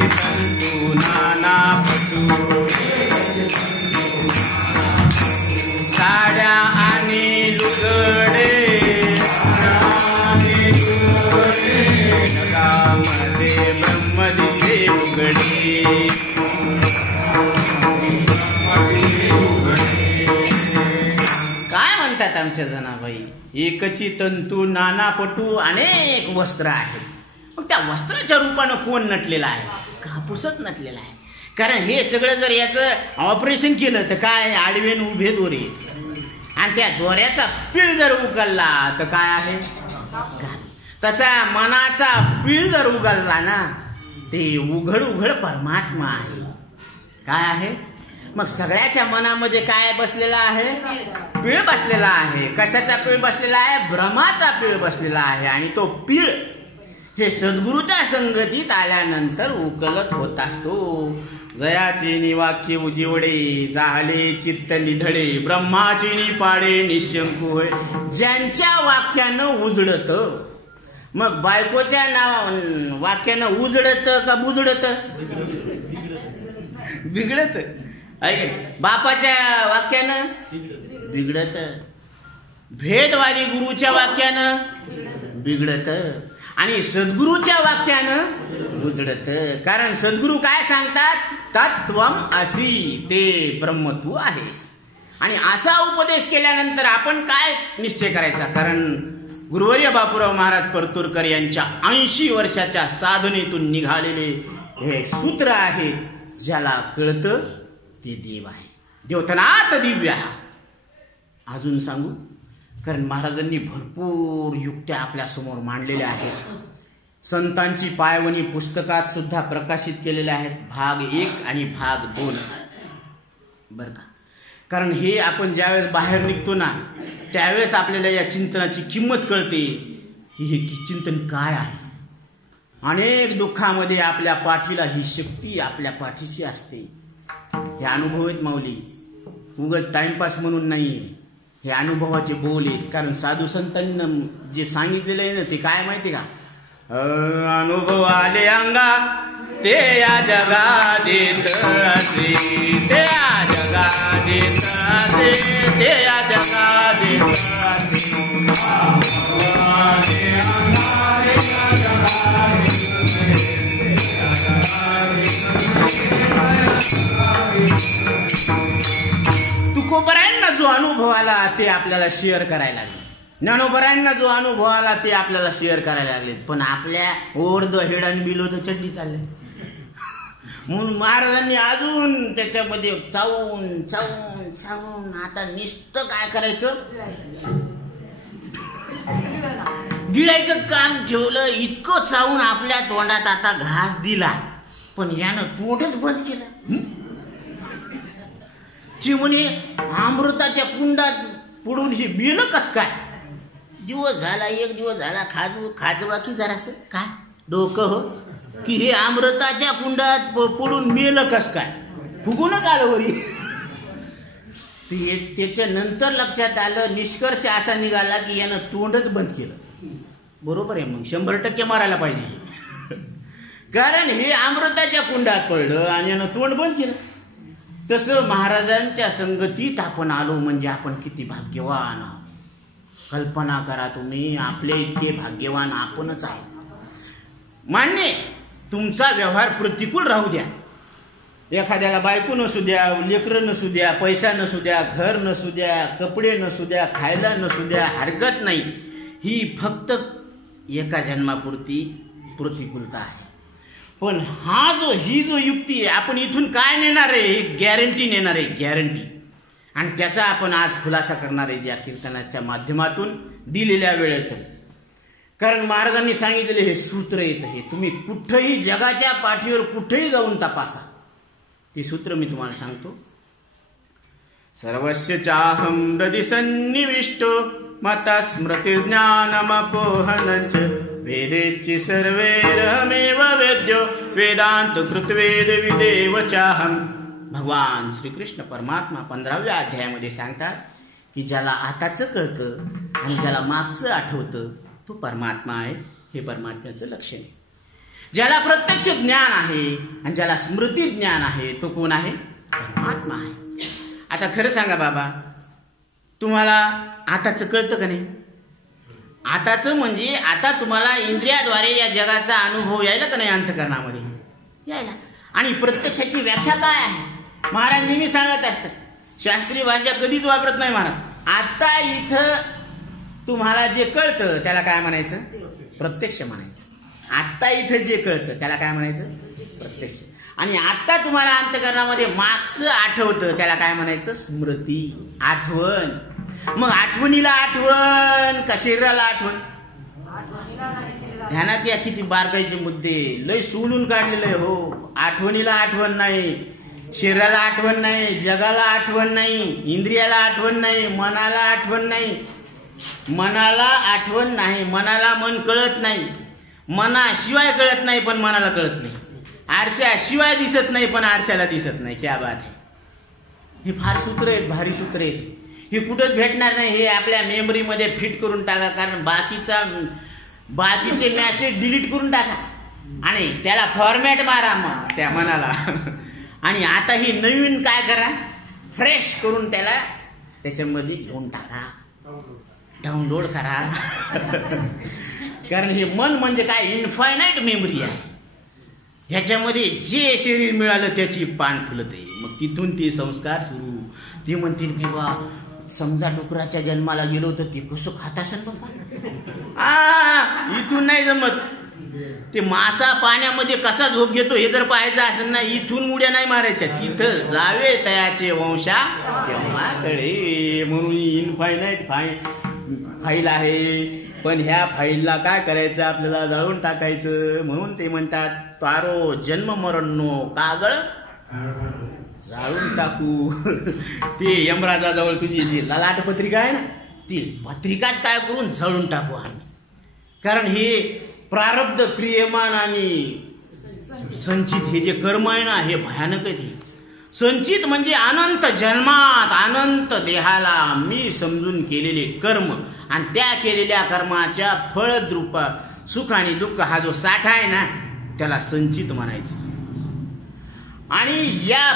तंतू नाना पटू, साड्या आणि लुगडे जगामध्ये ब्रह्म दिसे उघडे. काय म्हणतात आमच्या जनाबाई? एकची तंतू नाना पटू, अनेक वस्त्र आहेत. मग त्या वस्त्राच्या रूपानं कोण नटलेला आहे? कापूसच नटलेला आहे. कारण हे सगळं जर याचं ऑपरेशन केलं तर काय? आडवेन उभे दोरे, आणि त्या दोऱ्याचा पीळ जर उगलला तर काय आहे? तसा मनाचा पीळ जर उगलला ना, ते उघड उघड परमात्मा आहे. काय आहे? मग सगळ्याच्या मनामध्ये काय बसलेला आहे? पीळ बसलेला आहे. कशाचा पीळ बसलेला आहे? भ्रमाचा पीळ बसलेला आहे. आणि तो पीळ हे सद्गुरूच्या संगतीत आल्यानंतर उकलत होत असतो. जयाचे निवाक्य उजिवडे, झाले चित्त निधडे, ब्रह्माची निपाडे निशंकू होय. ज्यांच्या वाक्यानं उजडत, मग बायकोच्या वाक्यानं उजडत का बुजडत? बिघडत. ऐक, बापाच्या वाक्यानं बिघडत, भेदवादी गुरुच्या वाक्यानं बिघडत, आणि सद्गुरूच्या वाक्यानं उजडत. कारण सद्गुरू काय सांगतात? तत्वम असी, ते ब्रह्म तू आहेस. आणि असा उपदेश केल्यानंतर आपण काय निश्चय करायचा? कारण गुरुवर्य बापूराव महाराज परतूरकर यांच्या 80 वर्षाच्या साधनेतून निघालेले हे सूत्र आहे. ज्याला कळतं ते देव आहे. देवतनात दिव्या. अजून सांगू? कारण महाराजांनी भरपूर युक्त्या आपल्या समोर मांडलेल्या आहेत. संतांची पायवणी पुस्तकात सुद्धा प्रकाशित केलेल्या आहेत, भाग 1 आणि भाग 2. बरं का? कारण हे आपण ज्यावेळेस बाहेर निघतो ना, त्यावेळेस आपल्याला या चिंतनाची किंमत कळते. हे चिंतन काय आहे. अनेक दुःखामध्ये आपल्या पाठीला ही शक्ती आपल्या पाठीशी असते. हे अनुभव आहेत माऊली, उगाच टाइमपास म्हणून नाही. हे अनुभवाचे बोल आहेत. कारण साधू संतांनी जे सांगितलेलं आहे ना, ते काय माहिती का? अनुभव आले अंगा ते या जगा देत असे, ते या जगा देत असे, ते या जगा देत असे. तुकोबरायांना जो अनुभव आला ते आपल्याला शेअर करायला लागले. ज्ञानोबरांना जो अनुभव आला ते आपल्याला शेअर करायला लागले, पण आपल्या ओव्हर द हेड आणि बिलो द चड्डी चालले. म्हणून महाराजांनी अजून त्याच्यामध्ये चावून चावून चावून आता निष्ठ काय करायचं, गिळायचं काम ठेवलं. इतकं चावून आपल्या तोंडात आता घास दिला, पण यानं तोंडच बंद केलं. ती म्हणे अमृताच्या कुंडात पडून हे मेलं कस काय. दिवस झाला, एक दिवस झाला, खाजवा की जरासं काय डोकं हो, की हे अमृताच्या कुंडात पडून मेलं कस काय, फुगूनच आलं वरी. त्याच्या नंतर लक्षात आलं, निष्कर्ष असा निघाला की यानं तोंडच बंद केलं. बरोबर आहे, मग 100% मारायला पाहिजे, कारण हे अमृताच्या कुंडात पडलं आणि यानं तोंड बंद केलं. तसं महाराजांच्या संगतीत आपण आलो म्हणजे आपण किती भाग्यवान आहोत. कल्पना करा तुम्ही, आपले इतके भाग्यवान आपणच आहोत. मान्य तुमचा व्यवहार प्रतिकूल राहू द्या, एखाद्याला बायको नसू द्या, लेकरं नसू द्या, पैसा नसू द्या, घर नसू द्या, कपडे नसू द्या, खायला नसू द्या, हरकत नाही. ही फक्त एका जन्मापुरती प्रतिकूलता आहे. पण ही जो युक्ती आहे, आपण इथून काय नेणार आहे, ही गॅरंटी नेणार आहे, गॅरंटी. आणि त्याचा आपण आज खुलासा करणार आहे या कीर्तनाच्या माध्यमातून दिलेल्या वेळेतून. कारण महाराजांनी सांगितलेले हे सूत्र येतं, हे तुम्ही कुठंही जगाच्या पाठीवर कुठेही जाऊन तपासा. ते सूत्र मी तुम्हाला सांगतो. सर्वस्य चाहं हृदि सन्निविष्टो मता स्मृतिर्ज्ञानमपोहनञ्च वेदेश्चि सर्वैरहमेव वेद्यो वेदांत कृतवेद विदेव चाहम. भगवान श्रीकृष्ण परमात्मा 15व्या अध्यायामध्ये सांगतात की ज्याला आताचं कळतं आणि ज्याला मागचं आठवतं तो परमात्मा आहे. हे परमात्म्याचं लक्षण आहे. ज्याला प्रत्यक्ष ज्ञान आहे आणि ज्याला स्मृती ज्ञान आहे तो कोण आहे, परमात्मा आहे. आता खरं सांगा बाबा, तुम्हाला आताचं कळतं का नाही? आताचं म्हणजे आता तुम्हाला इंद्रियाद्वारे या जगाचा अनुभव यायला का नाही, अंतःकरणामध्ये यायला. आणि प्रत्यक्षाची व्याख्या काय आहे महाराज नेहमी सांगत असतात. शास्त्रीय भाषा कधीच वापरत नाही महाराज. आता इथं तुम्हाला जे कळतं त्याला काय म्हणायचं, प्रत्यक्ष म्हणायचं. आत्ता इथं जे कळतं त्याला काय म्हणायचं, प्रत्यक्ष. आणि आत्ता तुम्हाला अंतःकरणामध्ये मागचं आठवतं त्याला काय म्हणायचं, स्मृती, आठवण. मग आठवणीला आठवण का शरीराला आठवण? ध्यानात या, किती बारकाईचे मुद्दे लय सोलून काढलेले आहे. हो, आठवणीला आठवण नाही, शरीराला आठवण नाही, जगाला आठवण नाही, इंद्रियाला आठवण नाही, मनाला आठवण नाही. मनाला आठवण नाही, मनाला मन कळत नाही, मनाशिवाय कळत नाही पण मनाला कळत नाही, आरशाशिवाय दिसत नाही पण आरशाला दिसत नाही. क्या बात आहे. हे फार सूत्र आहेत, भारी सूत्र आहेत. हे कुठंच भेटणार नाही. हे आपल्या मेमरीमध्ये फिट करून टाका, कारण बाकीचे मॅसेज डिलीट करून टाका आणि त्याला फॉर्मॅट मारा मग त्या मनाला. आणि आता ही नवीन काय करा, फ्रेश करून त्याला त्याच्यामध्ये घेऊन टाका, डाउनलोड करा. कारण हे मन म्हणजे काय, इन्फायनाईट मेमरी आहे. ह्याच्यामध्ये जे शरीर मिळालं त्याची पान फुलत आहे. मग तिथून ते संस्कार सुरू. ते म्हणतील की बा, समजा डुकराच्या जन्माला गेलो तर ते कसं खात असेल बाबा. इथून नाही जमत. ते मासा पाण्यामध्ये कसा झोप घेतो हे जर पाहायचं असेल ना, इथून उड्या नाही मारायच्या, तिथं जावे तयाचे वंशा तेव्हा कळे. म्हणून इनफायनाईट फाईल आहे. पण ह्या फाईलला काय करायचं, आपल्याला जाळून टाकायचं. म्हणून ते म्हणतात तारो जन्म मरणो कागळ जाळून टाकू. ते यमराजाजवळ तुझी जी ललाट पत्रिका आहे ना, ती पत्रिकाच काय करून जाळून टाकू आम्ही. कारण हे प्रारब्ध क्रियमान आणि संचित हे जे कर्म आहे ना, हे भयानक आहे. संचित म्हणजे अनंत जन्मात अनंत देहाला मी समजून केलेले कर्म आणि त्या केलेल्या कर्माच्या फळद्रूप सुख आणि दुःख हा जो साठा आहे ना, त्याला संचित म्हणायचं. आणि या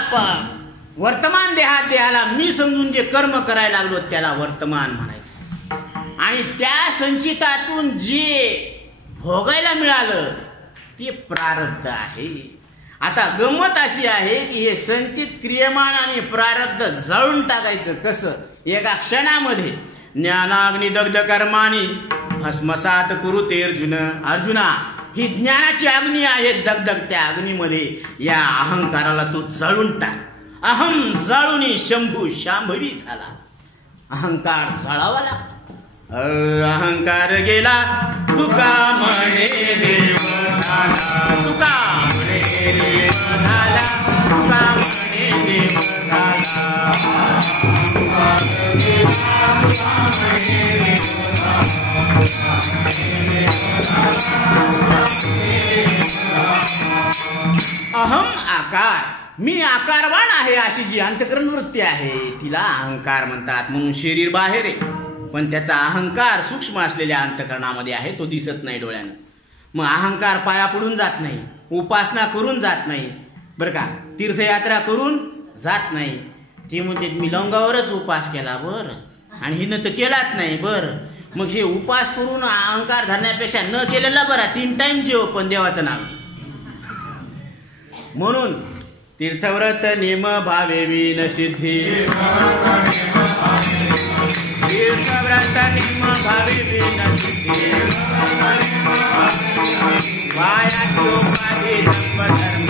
वर्तमान देहाला मी समजून जे कर्म करायला लागलो त्याला वर्तमान म्हणायचं. आणि त्या संचितातून जे भोगायला मिळालं ते प्रारब्ध आहे. आता गंमत अशी आहे की हे संचित क्रियमान आणि प्रारब्ध जाळून टाकायचं कसं, एका क्षणामध्ये ज्ञानाग्नी दग्ध कर्माणी भस्मसात कुरुते अर्जुन. अर्जुना, ही ज्ञानाची अग्नी आहे दगदग. त्या अग्नीमध्ये या अहंकाराला तू जळून टाक. अहम जाळूनी शंभू शांभवी झाला. अहंकार जळावा लागला. अहंकार गेला तुका म्हणे देव झाला. तुका म्हणे देव झाला. तुका म्हणे देव झाला. अहम आकार, मी आकारवान आहे अशी जी अंतःकरण वृत्ती आहे तिला अहंकार म्हणतात. म्हणून शरीर बाहेर आहे पण त्याचा अहंकार सूक्ष्म असलेल्या अंतःकरणामध्ये आहे, तो दिसत नाही डोळ्यानं. मग अहंकार पाया पडून जात नाही, उपासना करून जात नाही बरं का, तीर्थयात्रा करून जात नाही. ती म्हणते मी लंगावरच उपास केला बरं आणि हिनं तर केलाच नाही बरं. मग हे उपास करून अहंकार धरण्यापेक्षा न केलेला बरा. 3 टाइम जेव पण देवाचं नाव. म्हणून तीर्थव्रत नेम भावे विन सिद्धी. तीर्थव्रत नेम भावे विन सिद्धी. वायाची उपाधी धर्म.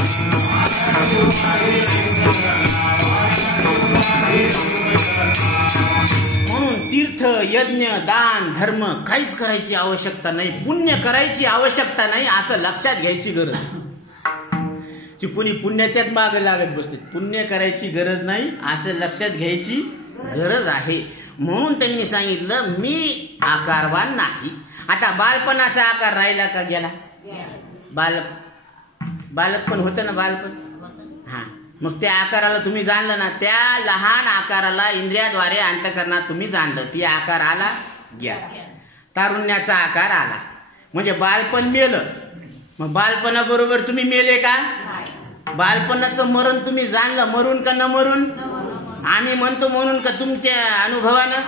म्हणून तीर्थ यज्ञ दान धर्म काहीच करायची आवश्यकता नाही, पुण्य करायची आवश्यकता नाही असं लक्षात घ्यायची गरज. की कुणी पुण्याच्याच मागे लागत बसते. पुण्य करायची गरज नाही असं लक्षात घ्यायची गरज आहे. म्हणून त्यांनी सांगितलं मी आकारवान नाही. आता बालपणाचा आकार राहिला का गेला? बालक पण होतं ना बालपण. हां, मग त्या आकाराला तुम्ही जाणलं ना, त्या लहान आकाराला इंद्रियाद्वारे अंतःकरणात तुम्ही जाणलं, ती आकार आला गेला. तारुण्याचा आकार आला म्हणजे बालपण मेलं. मग बालपणाबरोबर तुम्ही मेले का? बालपणाचं मरण तुम्ही जाणलं. मरून का न मरून? आम्ही म्हणतो म्हणून का तुमच्या अनुभवानं?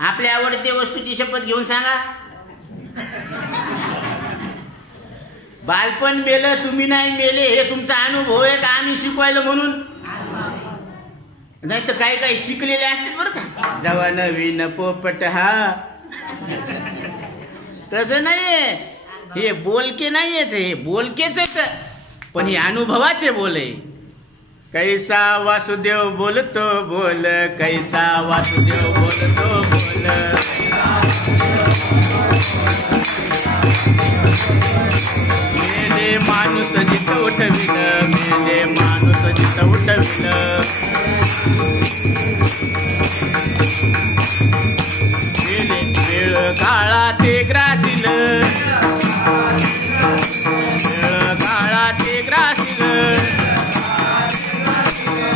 आपल्या आवडत्या वस्तूची शपथ घेऊन सांगा. बालपण मेलं, तुम्ही नाही मेले, हे तुमचा अनुभव आहे का आम्ही शिकवायला म्हणून? नाही तर काही काही शिकलेले असते बरं का. जेव्हा नवीन पोपट हा तसं नाहीये. हे बोलके नाही आहेत, हे बोलकेच आहेत पण हे अनुभवाचे बोल आहे. कैसा वासुदेव बोलतो बोल, कैसा वासुदेव बोलतो बोल. मेले माणूस जिथं उठविलं, मेले माणूस जिथं उठविलं. मेले वेळ काळा ते ग्रासील, वेळ काळा ते ग्रासील.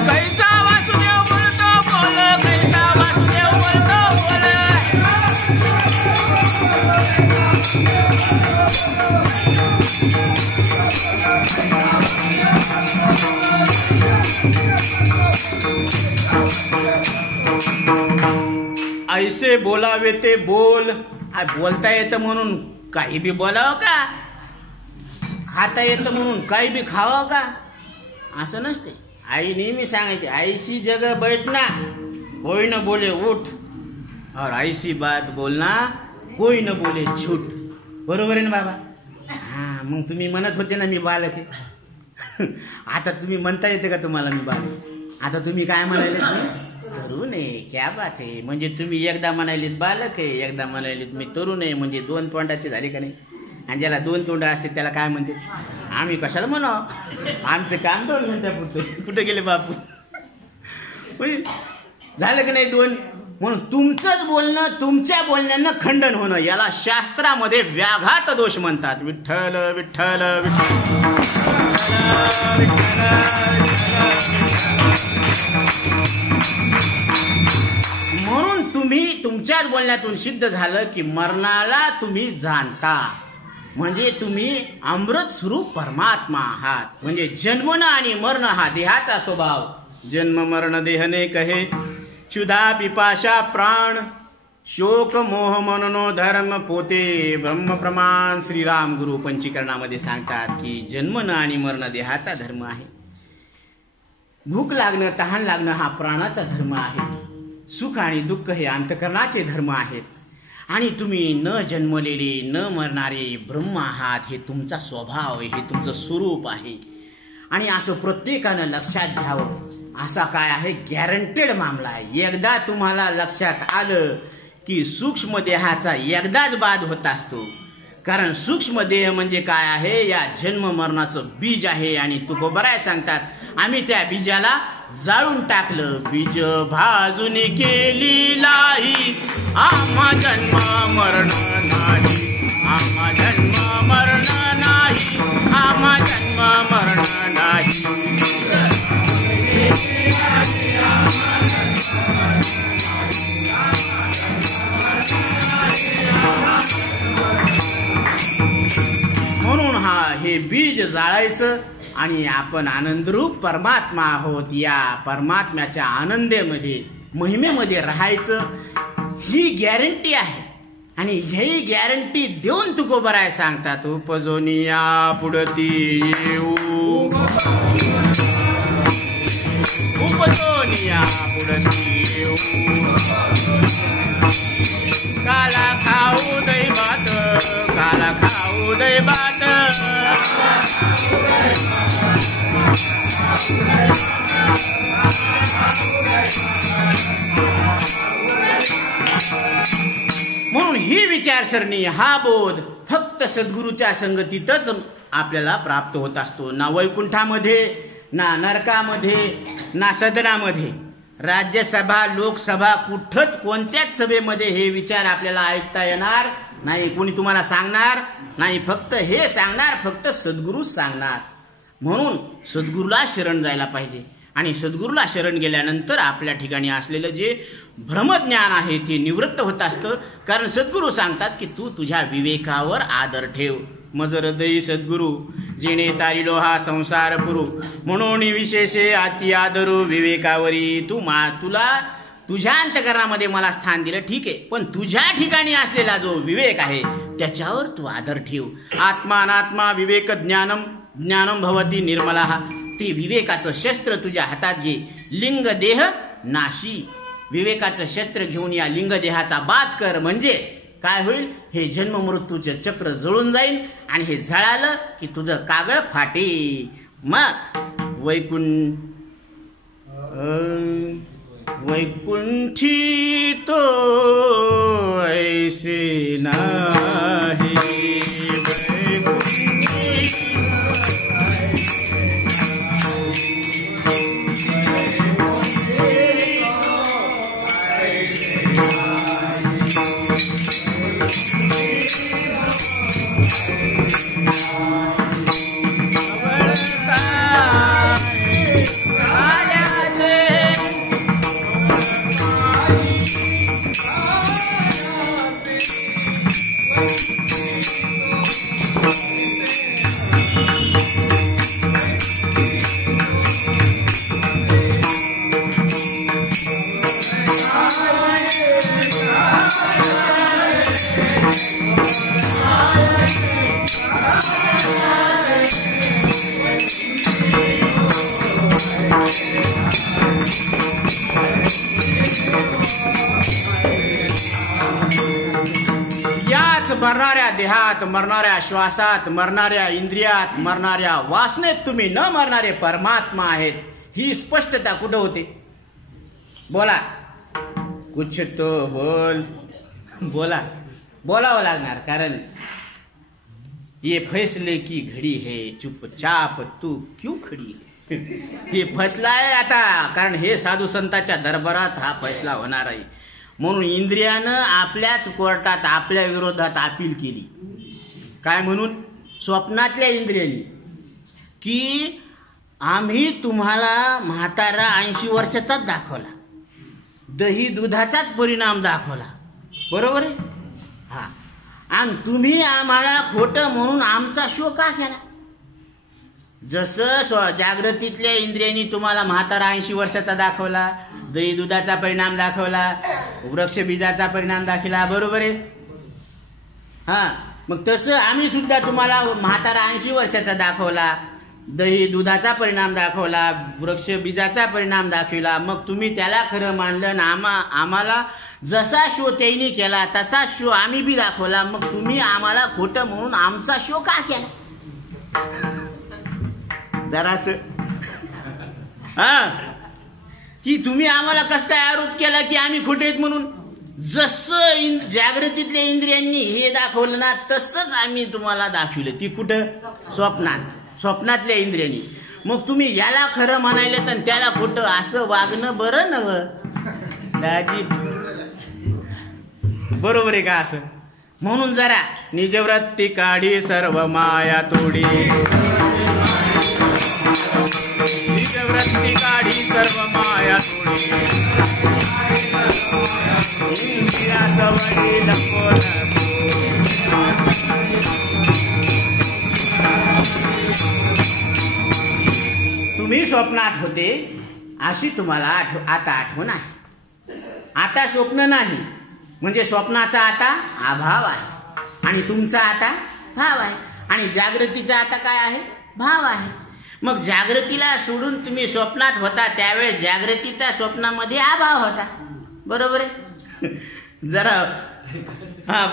कैसा वासुदेव बोलतो बोल, कैसा वासुदेव बोलतो बोल. ऐसे बोलावे ते बोल. बोलता येतं म्हणून काही बी बोलावं का? खाता येतं म्हणून काही बी खावं का? असं नसते. आई नेहमी सांगायची, ऐसी जगह बैठना कोई न बोले उठ और ऐसी बात बोलना कोई न बोले झूठ. बरोबर आहे ना बाबा? हां, मग तुम्ही म्हणत होते ना मी बालक आहे. आता तुम्ही म्हणता येते का तुम्हाला मी बालक? आता तुम्ही काय म्हणाले? तरुण आहे. क्या बात आहे. म्हणजे तुम्ही एकदा म्हणालीत बालक आहे, एकदा म्हणालीत मी तरुण आहे. म्हणजे 2 तोंडाचे झाले का नाही? आणि ज्याला 2 तोंड असते त्याला काय म्हणते? आम्ही कशाला म्हणावं, आमचं काम 2 मिनिटापुरतं. कुठे गेले बापू? झालं की नाही 2? म्हणून तुमचंच बोलणं, तुमच्या बोलण्यानं खंडन होणं याला शास्त्रामध्ये व्याघात दोष म्हणतात. विठ्ठल विठ्ठल विठ्ठल. म्हणून तुम्ही तुमच्याच बोलण्यातून सिद्ध झालं की मरणाला तुम्ही जाणता. म्हणजे तुम्ही अमृत स्वरूप परमात्मा आहात. म्हणजे जन्मन आणि मरण हा देहाचा स्वभाव. जन्म मरण देहने कहे, क्षुधा पिपाशा प्राण, शोक मोह मननो धर्म पोते ब्रह्म प्रमाण. श्रीराम गुरु पंचीकरणामध्ये सांगतात की जन्मन आणि मरण देहाचा धर्म आहे. भूक लागणं तहान लागणं हा प्राणाचा धर्म आहे. सुख आणि दुःख हे अंतःकरणाचे धर्म आहेत आणि तुम्ही न जन्मलेले न मरणारे ब्रह्म आहात. हे तुमचा स्वभाव आहे, हे तुमचं स्वरूप आहे. आणि असं प्रत्येकानं लक्षात घ्यावं. असा काय आहे, गॅरंटेड मामला आहे. एकदा तुम्हाला लक्षात आलं की सूक्ष्म देहाचा एकदाच बाद होत असतो. कारण सूक्ष्म देह म्हणजे काय आहे, या जन्म मरणाचं बीज आहे. आणि तू बराय सांगतात, आम्ही त्या बीजाला जाळून टाकलं. बीज भाजून केली लाई, आम्हा जन्म मरण नाही, आम्हा जन्म मरण नाही, आम्हा जन्म मरण नाही. म्हणून हे बीज जाळायचं आणि आपण आनंदरूप परमात्मा आहोत. या परमात्म्याच्या आनंदामध्ये महिमेमध्ये राहायचं, ही गॅरंटी आहे. आणि ही गॅरंटी देऊन तुकोबराय सांगतात, उपजोनिया पुढती येऊ, उपजोनिया पुढती येऊ, काला खाऊ दैवात, काला खाऊ दैवात. म्हणून ही विचारसरणी, हा बोध फक्त सद्गुरूच्या संगतीतच आपल्याला प्राप्त होत असतो. ना वैकुंठामध्ये, ना नरकामध्ये, ना सदनामध्ये, राज्यसभा लोकसभा कुठंच कोणत्याच सभेमध्ये हे विचार आपल्याला ऐकता येणार नाही. कोणी तुम्हाला सांगणार नाही, फक्त हे सांगणार फक्त सद्गुरूच सांगणार. म्हणून सद्गुरूला शरण जायला पाहिजे. आणि सद्गुरूला शरण गेल्यानंतर आपल्या ठिकाणी असलेलं जे भ्रमज्ञान आहे ते निवृत्त होत असतं. कारण सद्गुरू सांगतात की तू तुझ्या विवेकावर आदर ठेव. मज हृदयी सद्गुरू जेणे तारिलो हा संसार पुरू, म्हणून विशेषे अति आदरू विवेकावरी. तुला तुझ्या अंतःकरणामध्ये मला स्थान दिलं, ठीक आहे, पण तुझ्या ठिकाणी असलेला जो विवेक आहे त्याच्यावर तू आदर ठेव. आत्मा अनात्मा विवेक ज्ञानम ज्ञानम भवती निर्मला. ते विवेकाचं शस्त्र तुझ्या हातात घे. लिंग देह नाशी. विवेकाचं शस्त्र घेऊन या लिंग देहाचा बाद कर. म्हणजे काय होईल, हे जन्म मृत्यूचे चक्र जळून जाईल. आणि हे जळालं की तुझं कागळ फाटे. मग वैकुंठी तो ऐसे नाही, मरणाऱ्या देहात, मरणाऱ्या श्वासात, मरणाऱ्या इंद्रियात, मरणाऱ्या वासनेत तुम्ही न मरणारे परमात्मा आहेत. ही स्पष्टता कुठं होते? बोला, कुछ तो बोल. बोलावं लागणार. कारण ये फैसले की घडी है, चुपचाप तू क्यों खडी. हे फैसला आहे आता. कारण हे साधू संतांच्या दरबारात हा फैसला होणार आहे. म्हणून इंद्रियानं आपल्याच कोर्टात आपल्या विरोधात अपील केली. काय म्हणून? स्वप्नातल्या इंद्रियांनी की आम्ही तुम्हाला म्हातारा 80 वर्षाचाच दाखवला, दही दुधाचाच परिणाम दाखवला, बरोबर आहे? हा, आणि तुम्ही आम्हाला खोटं म्हणून आमचा शो का केला? जसं जागृतीतल्या इंद्रियांनी तुम्हाला म्हातारा 80 वर्षाचा दाखवला, दही दुधाचा परिणाम दाखवला, वृक्ष बीजाचा परिणाम दाखवला, बरोबर आहे? हा, मग तसं आम्ही सुद्धा तुम्हाला म्हातारा 80 वर्षाचा दाखवला. दही दुधाचा परिणाम दाखवला, वृक्ष बीजाचा परिणाम दाखविला, मग तुम्ही त्याला खरं मानलं ना आम्हाला जसा शो त्यांनी केला तसा शो आम्ही बी दाखवला, मग तुम्ही आम्हाला खोटं म्हणून आमचा शो का केला? जरासं की तुम्ही आम्हाला कसं काय आरोप केला की आम्ही खोटे आहेत म्हणून? जसं जागृतीतल्या इंद्रियांनी हे दाखवलं ना तसंच आम्ही तुम्हाला दाखविलं. ती कुठं? स्वप्नातल्या इंद्रियांनी. मग तुम्ही याला खरं म्हणायला तर त्याला खोटं असं वागणं बरं नव्हं दाजी? बरोबर आहे का असं? म्हणून जरा निजवृत्ती काढी सर्व माया तोडी, निजवृत्ती काढी सर्व माया तोडी, इंद्रिया सवयी लपवून तुम्ही स्वप्नात होते अशी तुम्हाला आता आठवण आहे. आता स्वप्न नाही म्हणजे स्वप्नाचा आता अभाव आहे आणि तुमचा आता भाव आहे आणि जागृतीचा आता काय आहे? भाव आहे. मग जागृतीला सोडून तुम्ही स्वप्नात होता त्यावेळेस जागृतीचा स्वप्नामध्ये अभाव होता. बरोबर आहे? जरा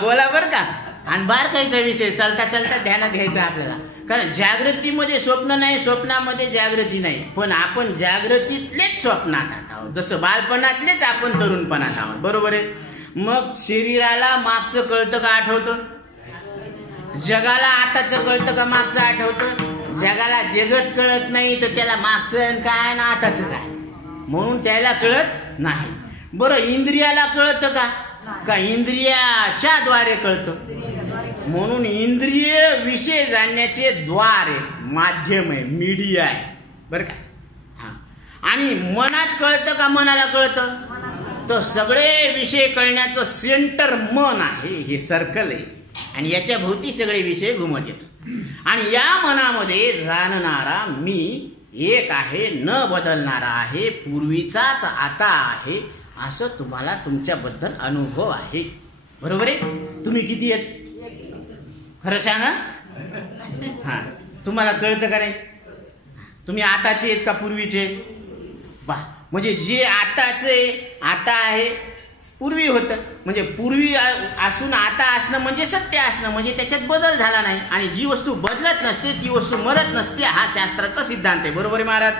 बोला बरं का. आणि बारकाईचा विषय चालता चालता ध्यानात घ्यायचा आपल्याला. कारण जागृतीमध्ये स्वप्न नाही, स्वप्नामध्ये जागृती नाही, पण आपण जागृतीतलेच स्वप्नात आहोत, जसं बालपणातलेच आपण तरुणपणात आहोत. बरोबर आहे? मग शरीराला मागचं कळतं का आठवतं? जगाला आताचं कळतं का मागचं आठवतं? जगाला जगच कळत नाही तर त्याला मागचं काय ना आताचं काय म्हणून त्याला कळत नाही. बरं, इंद्रियाला कळतं का इंद्रियाच्या द्वारे कळतं? म्हणून इंद्रिय विषय जाणण्याचे द्वार आहे, माध्यम आहे, मीडिया आहे. बरं का? आणि मनात कळतं का मनाला कळतं? तर सगळे विषय कळण्याचं सेंटर मन आहे, हे सर्कल आहे आणि याच्या भोवती सगळे विषय घुमत येतात. आणि या मनामध्ये जाणणारा मी एक आहे, न बदलणारा आहे, पूर्वीचाच आता आहे, असं तुम्हाला तुमच्याबद्दल अनुभव आहे. बरोबर आहे? तुम्ही किती आहेत खरं सांगा. तुम्हाला कळतं का नाही? तुम्ही आताचे आहेत का पूर्वीचे? म्हणजे जे आताचे आता आहे पूर्वी होतं, म्हणजे पूर्वी असून आता असणं म्हणजे सत्य असणं, म्हणजे त्याच्यात बदल झाला नाही. आणि जी वस्तू बदलत नसते ती वस्तू मरत नसते, हा शास्त्राचा सिद्धांत आहे. बरोबर आहे महाराज?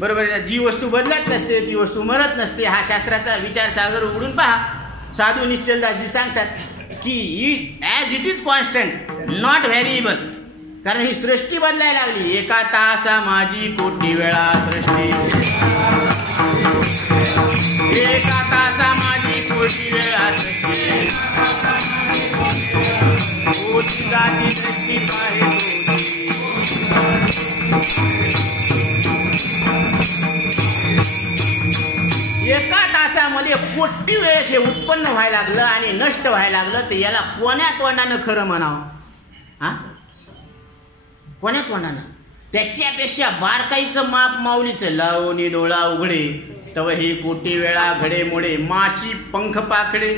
बरोबर आहे? जी वस्तू बदलत नसते ती वस्तू मरत नसते, हा शास्त्राचा विचार सागर उघडून पहा. साधू निश्चलदासजी सांगतात की as it is constant not variable. कारण ही सृष्टी बदलायला लागली. एका तासा माझी कोटी वेळा सृष्टी, एका तासा माझी कोटी वेळा सृष्टी, कोटी जाती सृष्टी पाहे. एका तासामध्ये कोटी वेळेस हे उत्पन्न व्हायला लागलं आणि नष्ट व्हायला लागलं, तर याला कोण्या तोंडानं खरं म्हणावं? कोण्या तोंडानं? त्याच्यापेक्षा बारकाईचं माप माऊलीचं, लावणी डोळा उघडे तव हे कोटी वेळा घडे मोडे, माशी पंख पाखडे,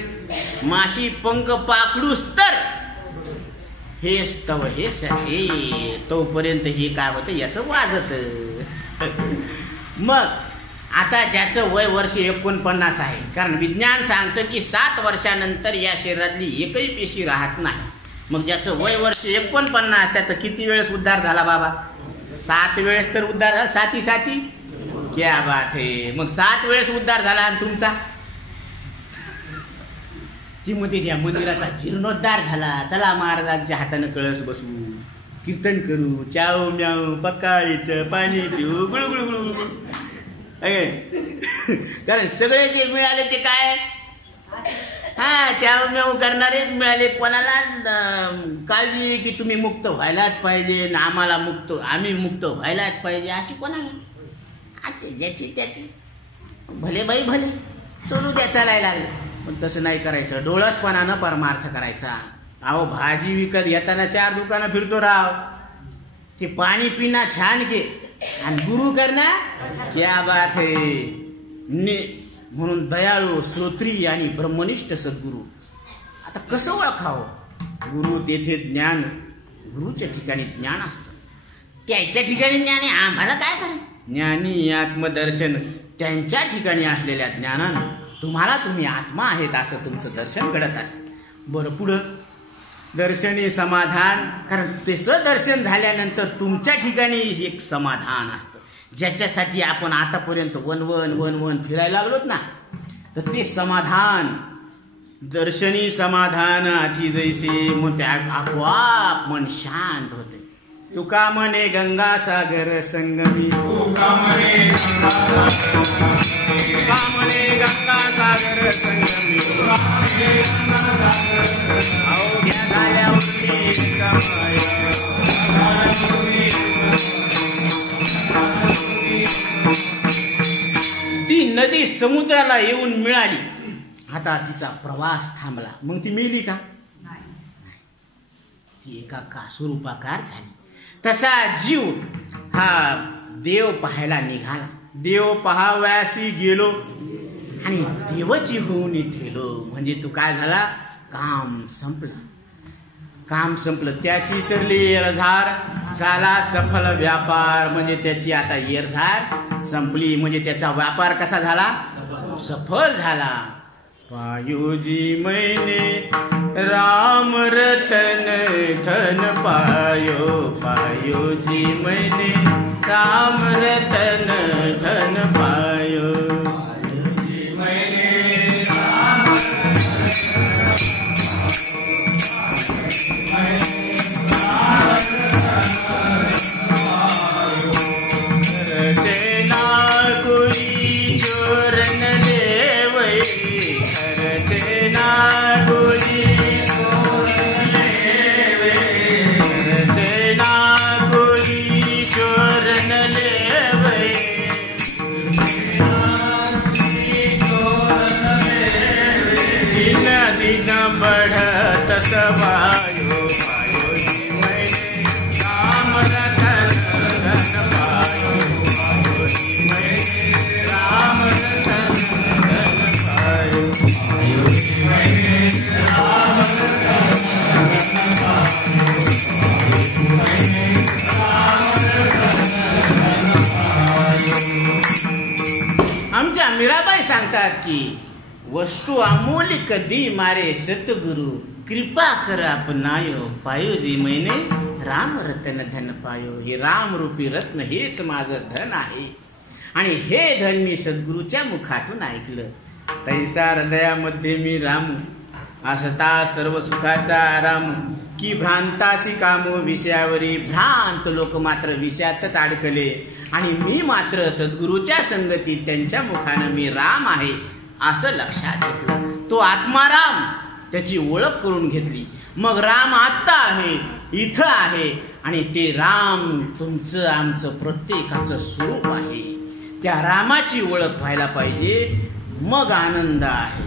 माशी पंख पाखडूस तर हेच तव हे तोपर्यंत हे काय होतं याचं वाजत. मग आता ज्याचं वय वर्ष 49 आहे, कारण विज्ञान सांगतं की 7 वर्षानंतर या शरीरातली एकही पेशी राहत नाही. मग ज्याचं वय वर्ष 49 त्याचं किती वेळेस उद्धार झाला बाबा? 7 वेळेस तर उद्धार झाला. साती क्या बात आहे. मग 7 वेळेस उद्धार झाला आणि तुमचा ती मध्ये त्या मंदिराचा जीर्णोद्धार झाला. चला महाराजांच्या हातानं कळस बसू, कीर्तन करू, चाव म्याव पकाळीचं पाणी पिऊ, गुळगुळगुळगुळ. कारण सगळे जे मिळाले ते काय? चाव म्याव करणारेच मिळाले. कोणाला काळजी की तुम्ही मुक्त व्हायलाच पाहिजे, आम्हाला मुक्त, आम्ही मुक्त व्हायलाच पाहिजे, अशी कोणाला? ज्याची त्याची भले बाई भले चलू द्या चालायला लागले. पण तसं नाही करायचं, डोळसपणानं परमार्थ करायचा. अहो भाजी विकत घेताना 4 दुकानं फिरतो राव, ते पाणी पिना छान के आणि गुरु करणार क्या बात है. म्हणून दयाळू, श्रोत्री आणि ब्रह्मनिष्ठ सद्गुरू. आता कसं ओळखावं? गुरु तेथे ज्ञान, गुरुच्या ठिकाणी ज्ञान असतं. त्याच्या ठिकाणी ज्ञान आहे, आम्हाला काय करायचं? ज्ञानी आत्मदर्शन त्यांच्या ठिकाणी असलेल्या ज्ञानानं तुम्ही आत्मा आहेत असं तुमचं दर्शन घडत असतं. बरं, पुढं दर्शनी समाधान, कारण तसं दर्शन झाल्यानंतर तुमच्या ठिकाणी एक समाधान असतं, ज्याच्यासाठी आपण आतापर्यंत वन फिरायला लागलोत ना, तर ते समाधान दर्शनी समाधान आधी जैसे मग त्या आपोआप मन शांत होते. तुका म्हणे गंगा सागर संगमी, तुका म्हणे गंगा सागर संगमी, अवघ्या झाल्या उरली कमाया. ती नदी समुद्राला येऊन मिळाली, आता तिचा प्रवास थांबला. मग ती मिळली का? ती एका कासुरूपाकार झाली. तसा जीव हा देव पाहायला निघाला. देव पाहाव्यासी गेलो आणि देवची होऊन ठेलो. म्हणजे तू काय झाला? काम संपलं. त्याची सरली येरझार, झाला सफल व्यापार. म्हणजे त्याची आता येरझार संपली. म्हणजे त्याचा व्यापार कसा झाला? सफल झाला. पायोजी मैने राम रतन धन पायो, पायोजी मैने राम रतन धन पायो. पायोजी मैने राम कोई चोरन देवई, खरचे ना कोई चोरन लेवई. दिन बढ़त सवायो, पायोजी मैने राम रतन धन पायो, पायोजी मैने राम रतन धन पायो, पायोजी मैने राम रतन धन पायो, पायोजी मैने राम रतन धन पायो. आमच्या मीराबाई सांगतात की वस्तू अमूलिक दी मारे सतगुरु, कृपा कर अपनायो, पायोजी मैने राम रतन धन पायो. हे रामरूपी रत्न हेच माझं धन आहे आणि हे धन मी सद्गुरूच्या मुखातून ऐकलं. तैसा हृदयामध्ये मी रामू, असता सर्व सुखाचा आराम. की भ्रांतासी कामो विषयावरी, भ्रांत लोक मात्र विषयातच अडकले आणि मी मात्र सद्गुरूच्या संगतीत त्यांच्या मुखानं मी राम आहे असं लक्षात घेतलं. तो आत्माराम त्याची ओळख करून घेतली. मग राम आत्ता आहे, इथं आहे आणि ते राम तुमचं आमचं प्रत्येकाचं स्वरूप आहे. त्या रामाची ओळख व्हायला पाहिजे. मग आनंद आहे.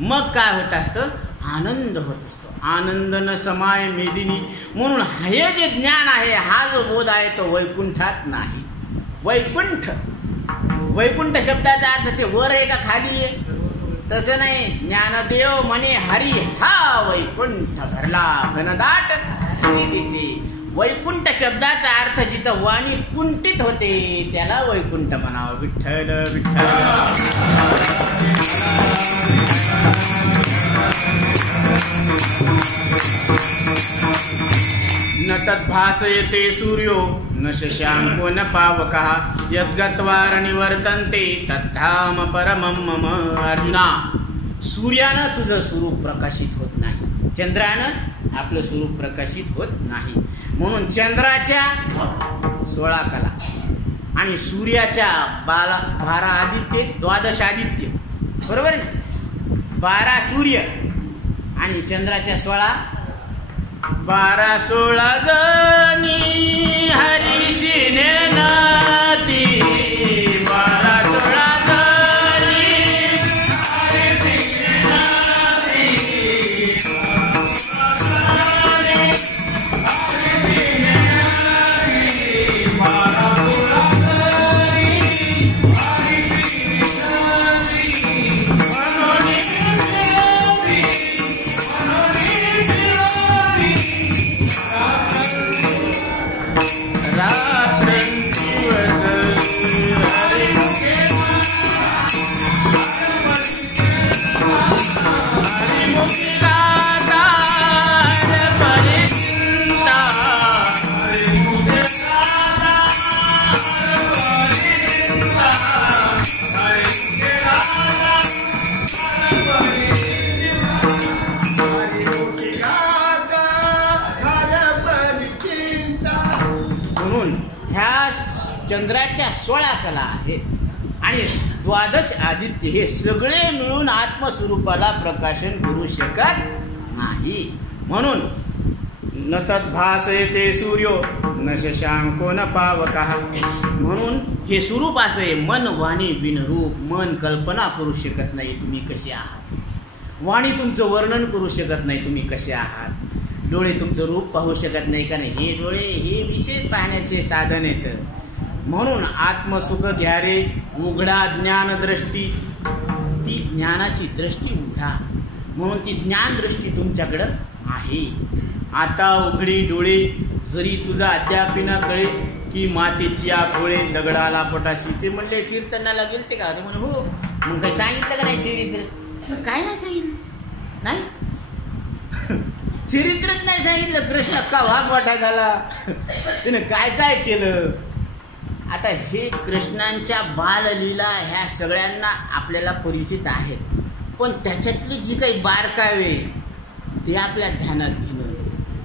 मग काय होत असतं? आनंद होत असतो. आनंद न समाय मेदिनी. म्हणून हे जे ज्ञान आहे, हा जो बोध आहे तो वैकुंठात नाही. वैकुंठ शब्दाचा अर्थ ते वर आहे का खाली आहे? तसं नाही. ज्ञानदेव म्हणे हरी हा वैकुंठ भरला घनदाट दिसे. वैकुंठ शब्दाचा अर्थ जिथं वाणी कुंठित होते त्याला वैकुंठ म्हणावं. विठ्ठल विठ्ठल. न तद्भासयते सूर्यो न शशांको न पावकः यद्गत्वा निवर्तन्ते तद्धाम परमं मम. अर्जुना, सूर्यानं तुझं स्वरूप प्रकाशित होत नाही, चंद्रानं आपलं स्वरूप प्रकाशित होत नाही. म्हणून चंद्राच्या 16 कला आणि सूर्याच्या 12 आदित्य, 12 आदित्य, बरोबर ना? 12 सूर्य आणि चंद्राच्या 16, 12-16 जणी हरिशिने नाती. 12-16 जणी हरिशिने नाती. म्हणून ह्या चंद्राच्या 16 कला आहेत आणि 12 आदित्य हे सगळे मिळून आत्मस्वरूपाला प्रकाशन करू शकत नाही. म्हणून न तद्भासयते सूर्यो न शशांको न पावकः. म्हणून हे स्वरूप असं आहे, मन वाणी बिनरूप. मन कल्पना करू शकत नाही तुम्ही कसे आहात, वाणी तुमचं वर्णन करू शकत नाही तुम्ही कसे आहात, डोळे तुमचं रूप पाहू शकत नाही, कारण हे डोळे हे विशेष पाहण्याचे साधन आहेत. म्हणून आत्मसुख घ्या रे उघडा ज्ञानदृष्टी. ती ज्ञानाची दृष्टी उघडा, म्हणून ती ज्ञानदृष्टी तुमच्याकडं आहे. आता उघडी डोळे जरी तुझा अद्याप न कळे की मातीची आखोळे दगडाला पोटाशी. ते म्हणले कीर्तनाला गेलते का? ते म्हणे हो. मग काही सांगितलं का नाही चरित्र? काय नाही सांगितलं, नाही चरित्रच नाही सांगितलं. कृष्ण का मोठा झाला, तिने काय काय केलं. आता हे कृष्णांच्या बाललीला ह्या सगळ्यांना आपल्याला परिचित आहेत, पण त्याच्यातली जी काही बारकावे ते आपल्या ध्यानात घेणं.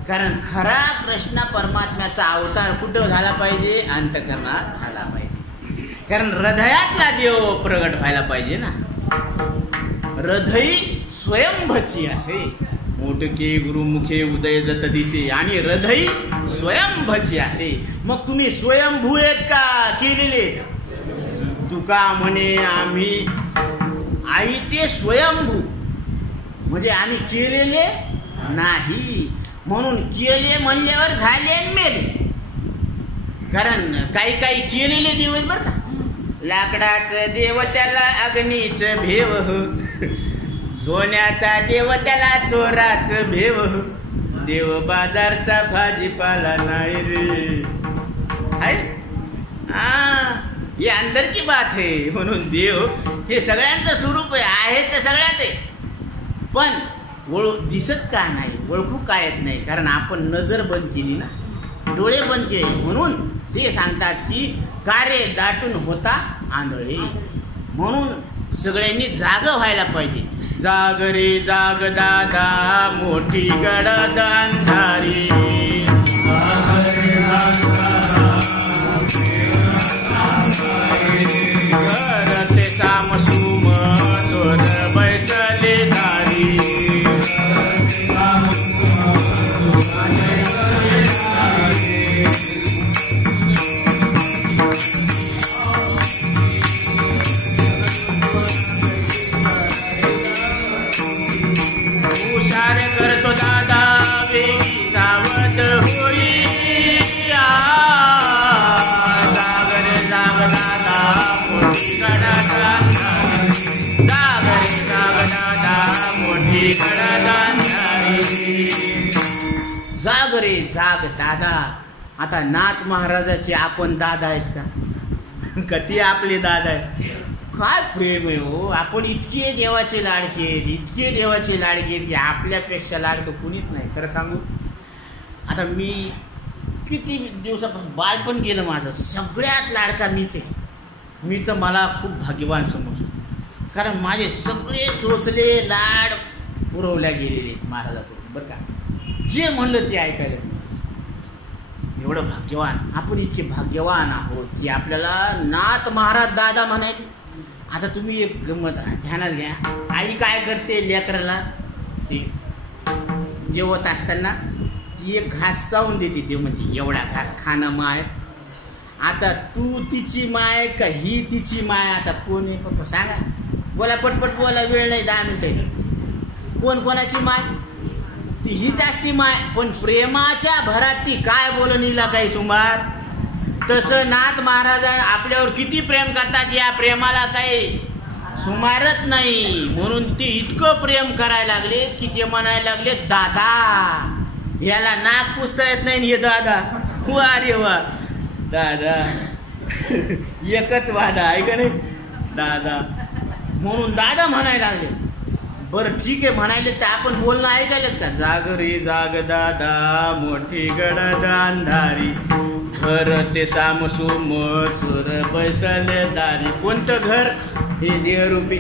कारण खरा कृष्ण परमात्म्याचा अवतार कुठं झाला पाहिजे? अंतःकरणात झाला पाहिजे. कारण हृदयातला देव प्रगट व्हायला पाहिजे ना. हृदय स्वयंभची असे मोठके गुरुमुखे उदय जत दिसे. आणि हृदय स्वयंभची असे. मग तुम्ही स्वयंभू आहेत का केलेले? तुका म्हणे आम्ही आई ते स्वयंभू, म्हणजे आम्ही केलेले नाही. म्हणून केले म्हणल्यावर झाले आणि मेले. कारण काही काही केलेले देव आहेत बरं का. लाकडाचं देव त्याला अग्नीचं भेव, सोन्याचा देव त्याला चोराचं भेव, देव बाजारचा भाजीपाला नाही रे. हे अंदर की बात है. म्हणून देव हे सगळ्यांचं स्वरूप आहे तर सगळ्यात आहे, पण दिसत का नाही, ओळखू काय येत नाही. कारण आपण नजर बंद केली ना, डोळे बंद केले. म्हणून ते सांगतात की कार्य दाटून होता आंधळे. म्हणून सगळ्यांनी जाग व्हायला पाहिजे. जाग रे जाग दादा मोठी गडद अंधारी, करते सामसूम चोर बैसले दारी. हुशार करतो दादा वेगी सावध होई. जाग रे जाग दादा मोठी गडद अंधारी, जाग रे जाग दादा मोठी गडद अंधारी. जाग रे जाग दादा. आता नाथ महाराजाचे आपण दादा आहेत का? कधी आपले दादा आहेत? काय प्रेम आहे हो. आपण इतके देवाचे लाडके आहेत, इतके देवाचे लाडके आहेत की आपल्यापेक्षा लाडकं कुणीच नाही. खरं सांगू, आता मी किती दिवसापासून बालपण गेलं माझं, सगळ्यात लाडका मीच आहे. मी तर मला खूप भाग्यवान समजतो, कारण माझे सगळे चोचले लाड पुरवल्या गेलेले आहेत महाराजाकडून बरं का. जे म्हणलं ते ऐकायला. एवढं भाग्यवान आपण, इतके भाग्यवान आहोत की आपल्याला नाथ महाराज दादा म्हणायचे. आता तुम्ही एक गंमत ध्यानात घ्या. आई काय करते लेकराला? जेवत असताना ती एक घास चावून देते. ते म्हणते एवढा घास खाणं माय. आता तू तिची माय का ही तिची माय? आता कोण आहे फक्त सांगा. बोला पटपट बोला, वेळ नाही 10 मिनिटं. कोण कोणाची माय? ती हीच असती माय. पण प्रेमाच्या भरात ती काय बोलून हिला काही सुमार. तसं नाथ महाराज आपल्यावर किती प्रेम करतात, या प्रेमाला काही सुमारच नाही. म्हणून ते इतकं प्रेम करायला लागले की ते म्हणायला लागले दादा. याला नाक पुसता येत नाही हे दादा. वा रे वा दादा. एकच वादा आहे का नाही दादा. म्हणून दादा म्हणायला लागले. बरं ठीक आहे म्हणायले तर आपण बोलणं ऐकायला का? जाग रे जाग दादा मोठी गडद अंधारी, घर ते सामसूम चोर बैसले दारी. कोणतं घर? हे देहरूपी.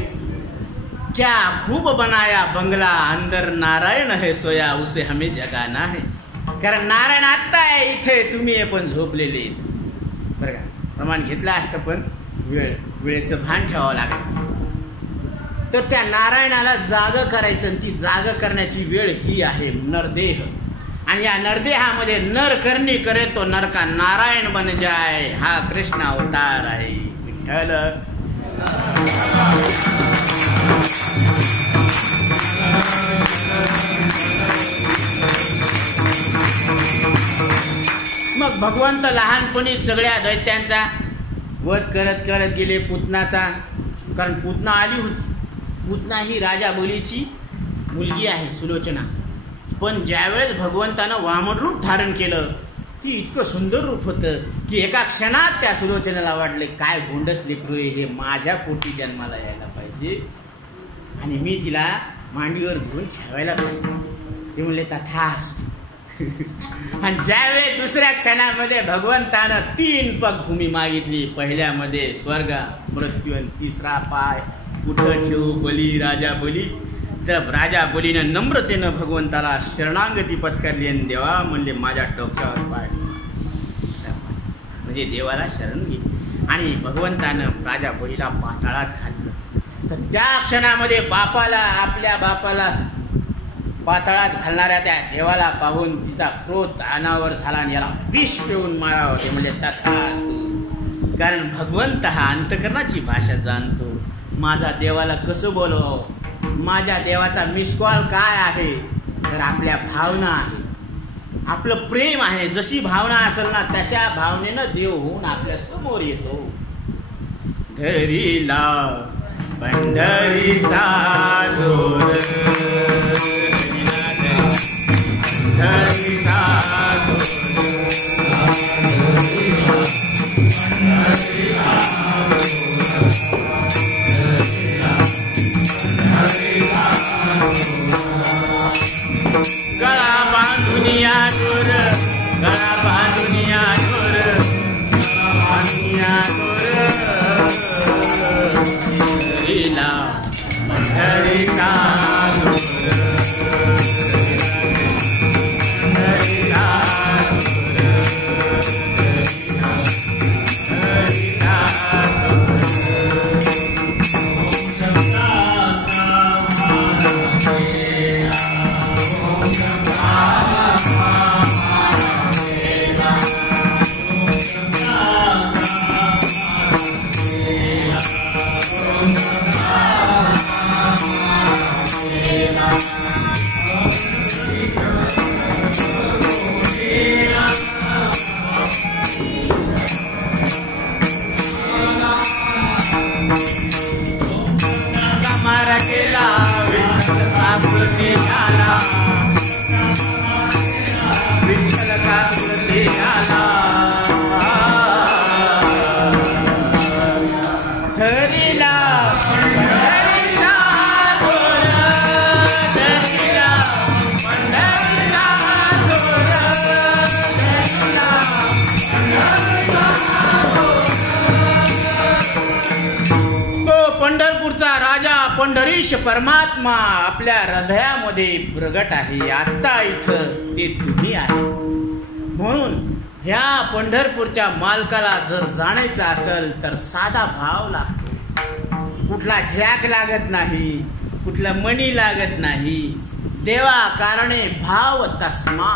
क्या खूप बनाया बंगला, अंदर नारायण है सोया उसे हमें जगाना है. कारण नारायण आत्ता आहे इथे, तुम्ही पण झोपलेले. बरं का, प्रमाण घेतलं असतं पण वेळेचं भान ठेवावं लागेल. तर त्या नारायणाला जागं करायचं, आणि ती जागं करण्याची वेळ ही आहे नरदेह. आणि या नरदेहामध्ये नर करणी करे तो नर का नारायण बन जाय, हा कृष्ण अवतार आहे. विठ्ठल मग भगवंत लहानपणी सगळ्या दैत्यांचा वध करत करत गेले. पुतनाचा, कारण पुतना आली होती. पुतना ही राजा बलीची मुलगी आहे, सुलोचना. पण ज्यावेळेस भगवंतानं वामन रूप धारण केलं, ती इतकं सुंदर रूप होतं की एका क्षणात त्या सुलोचनेला वाटले काय गोंडस लेकरू हे, माझ्या पोटी जन्माला यायला पाहिजे आणि मी तिला मांडीवर घेऊन खेळवायला पाहिजे. ते म्हणले तथास्तु. आणि ज्यावेळेस दुसऱ्या क्षणामध्ये भगवंतानं 3 पगभूमी मागितली. पहिल्यामध्ये स्वर्ग, मृत्यू, आणि तिसरा पाय कुठं ठेवू बली, राजा बली. तर राजा बलीनं नम्रतेनं भगवंताला शरणागती पत्करली आणि देवा म्हणले माझ्या डोक्यावर पाय, म्हणजे देवाला शरण घेतली. आणि भगवंतानं राजा बलीला पाताळात घातलं. तर त्या क्षणामध्ये आपल्या बापाला पाताळात घालणाऱ्या त्या देवाला पाहून तिचा क्रोध अनावर झाला आणि याला विष पिऊन मारावं. ते म्हणजे तथास्तु. कारण भगवंत हा अंतकरणाची भाषा जाणतो. माझा देवाला कसं बोलवावं, माझ्या देवाचा मिसकॉल काय आहे, तर आपल्या भावना आहे, आपलं प्रेम आहे. जशी भावना असेल ना तशा भावनेनं देव होऊन आपल्या समोर येतो. धरीला पंढरीचा जोर, पंढरीचा गळा बांधुनिया जोर, गळा बांधुनिया जोर, गळा बांधुनिया जोर, हरीला पंढरीचा जोर, हरीला पंढरीश परमात्मा आपल्या हृदयामध्ये प्रगट आहे. आता इथं ते तुम्ही आहे. म्हणून ह्या पंढरपूरच्या मालकाला जर जाणायचं असेल तर साधा भाव लागतो. कुठला जॅक लागत नाही, कुठला मणी लागत नाही. देवा कारणे भाव तस्मा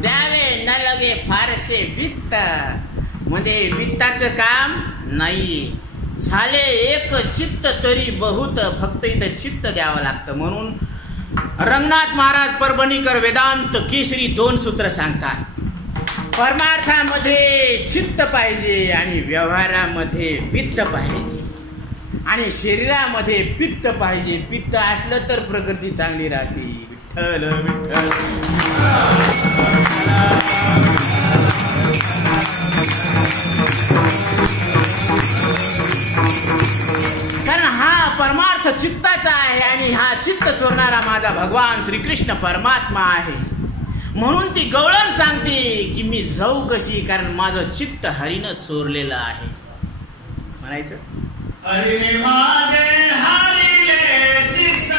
द्यावे न लगे फारसे वित्त, म्हणजे वित्ताचं काम नाही. झाले एक चित्त तरी बहुत, फक्त इथं चित्त द्यावं लागतं. म्हणून रंगनाथ महाराज परभणीकर वेदांत केसरी 2 सूत्र सांगतात. परमार्थामध्ये चित्त पाहिजे आणि व्यवहारामध्ये वित्त पाहिजे आणि शरीरामध्ये पित्त पाहिजे. पित्त असलं तर प्रकृती चांगली राहते. विठ्ठल विठ्ठल. कारण हा परमार्थ चित्ताचा आहे आणि हा चित्त चोरणारा माझा भगवान श्रीकृष्ण परमात्मा आहे. म्हणून ती गवळण सांगते की मी जाऊ कशी, कारण माझं चित्त हरीनं चोरलेलं आहे. म्हणायचं हरीने माझे हरिले चित्त,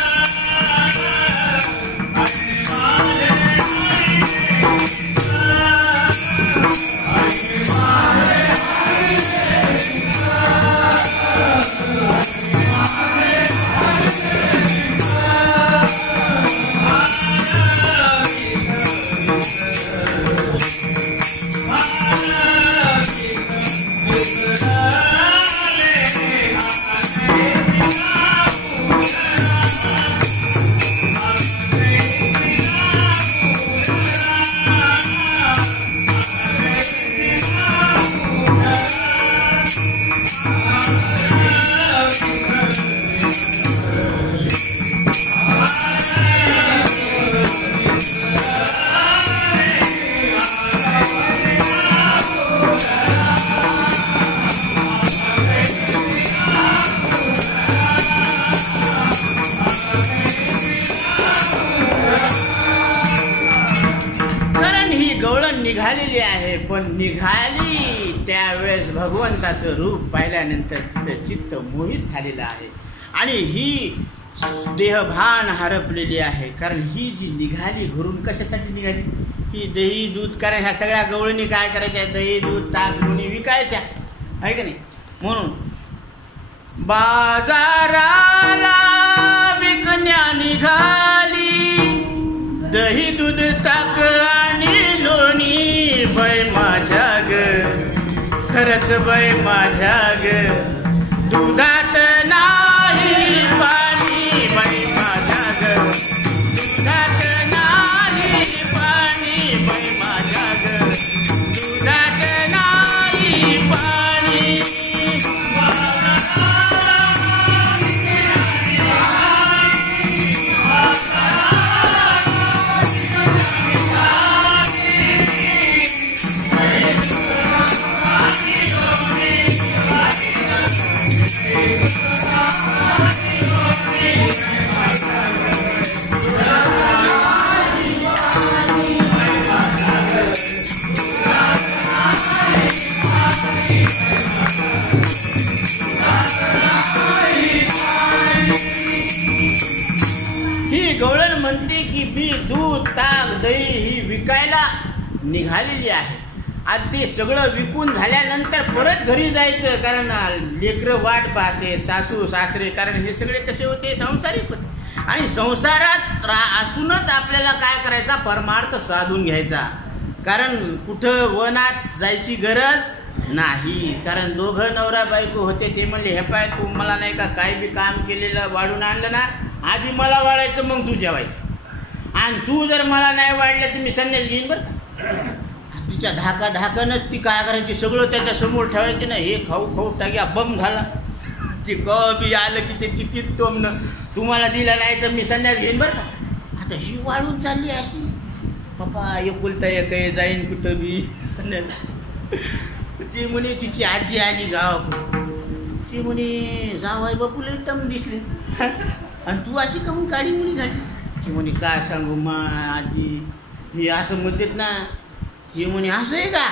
हरीने माझे निघालेली आहे, पण निघाली त्यावेळेस भगवंताचं रूप पाहिल्यानंतर तिचं चित्त मोहित झालेलं आहे आणि ही देहभान हरपलेली आहे. कारण ही जी निघाली घरून कशासाठी निघाली, ही दही दूध, कारण ह्या सगळ्या गवळणी काय करायच्या, दही दूध ताक लोणी विकायच्या आहे का नाही. म्हणून बाजाराला विकण्या निघाली, दही दूध ताक आणि लोणी. बाई माझ्या ग, खरंच बाई माझ्या ग, दुधात नाही पाणी. बाई माझ्या ग, दुधात नाही पाणी. बाई माझ्या ग, दुधात नाही पाणी. ही गवळण म्हणते की मी दूध ताक दही ही विकायला निघालेली आहे. आज ते सगळं विकून झाल्यानंतर परत घरी जायचं, कारण लेकरं वाट पाहते, सासू सासरे, कारण हे सगळे कसे होते, संसारिक होते. आणि संसारात असूनच आपल्याला काय करायचा, परमार्थ साधून घ्यायचा. कारण कुठं वनात जायची गरज नाही. कारण दोघं नवरा बायको होते, ते म्हणले हे पाय तू मला नाही का काही बी काम केलेलं वाढून आणलं ना, आधी मला वाढायचं मग तू जेवायचं, आणि तू जर मला नाही वाढलं तर मी संन्यास घेईन बरं का. तिच्या धाकानंच ती काय करायची, सगळं त्याच्या समोर ठेवायचे ना, हे खाऊ खाऊ टाक्या बम झाला. ते कबी आलं की त्याची ती टोमणं, तुम्हाला दिलं नाही तर मी संन्यास घेईन बरं का. आता ही वाढून चालली अशी, पप्पा एकुलता एक जाईन कुठं बी संन्यास. ती म्हणे तिची आजी आली गाव, ती म्हणे जावाई बापूला एकदम दिसले, आणि तू अशी काहून काळी मुली झाली. ती म्हणे काय सांगू मा आजी, हे असं म्हणतात ना. ती म्हणे असं आहे का,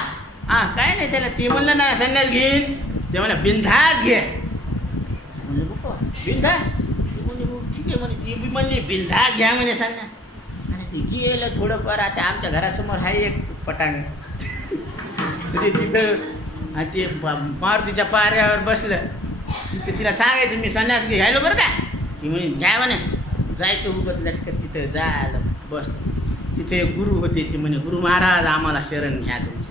हां काय नाही त्याला. ते म्हणलं ना संन्यास घेईन, ते म्हणा बिंधास घे. म्हणजे पप्पा बिंधा, म्हणे ठीक आहे म्हणे. ती बी म्हणली बिंधास घ्या म्हणे संन्यास. आणि ती गेलं थोडंफार. आता आमच्या घरासमोर आहे एक पटांग, ते तिथं आणि ते मारुतीच्या पाऱ्यावर बसलं. तिथं तिला सांगायचं मी संन्यास घ्यायलो बरं का. ती म्हणे घ्या म्हणे. जायचं उगत लटकत तिथं जायला बस. तिथे एक गुरु होते, ते म्हणे गुरु महाराज आम्हाला शरण घ्या तुमचे,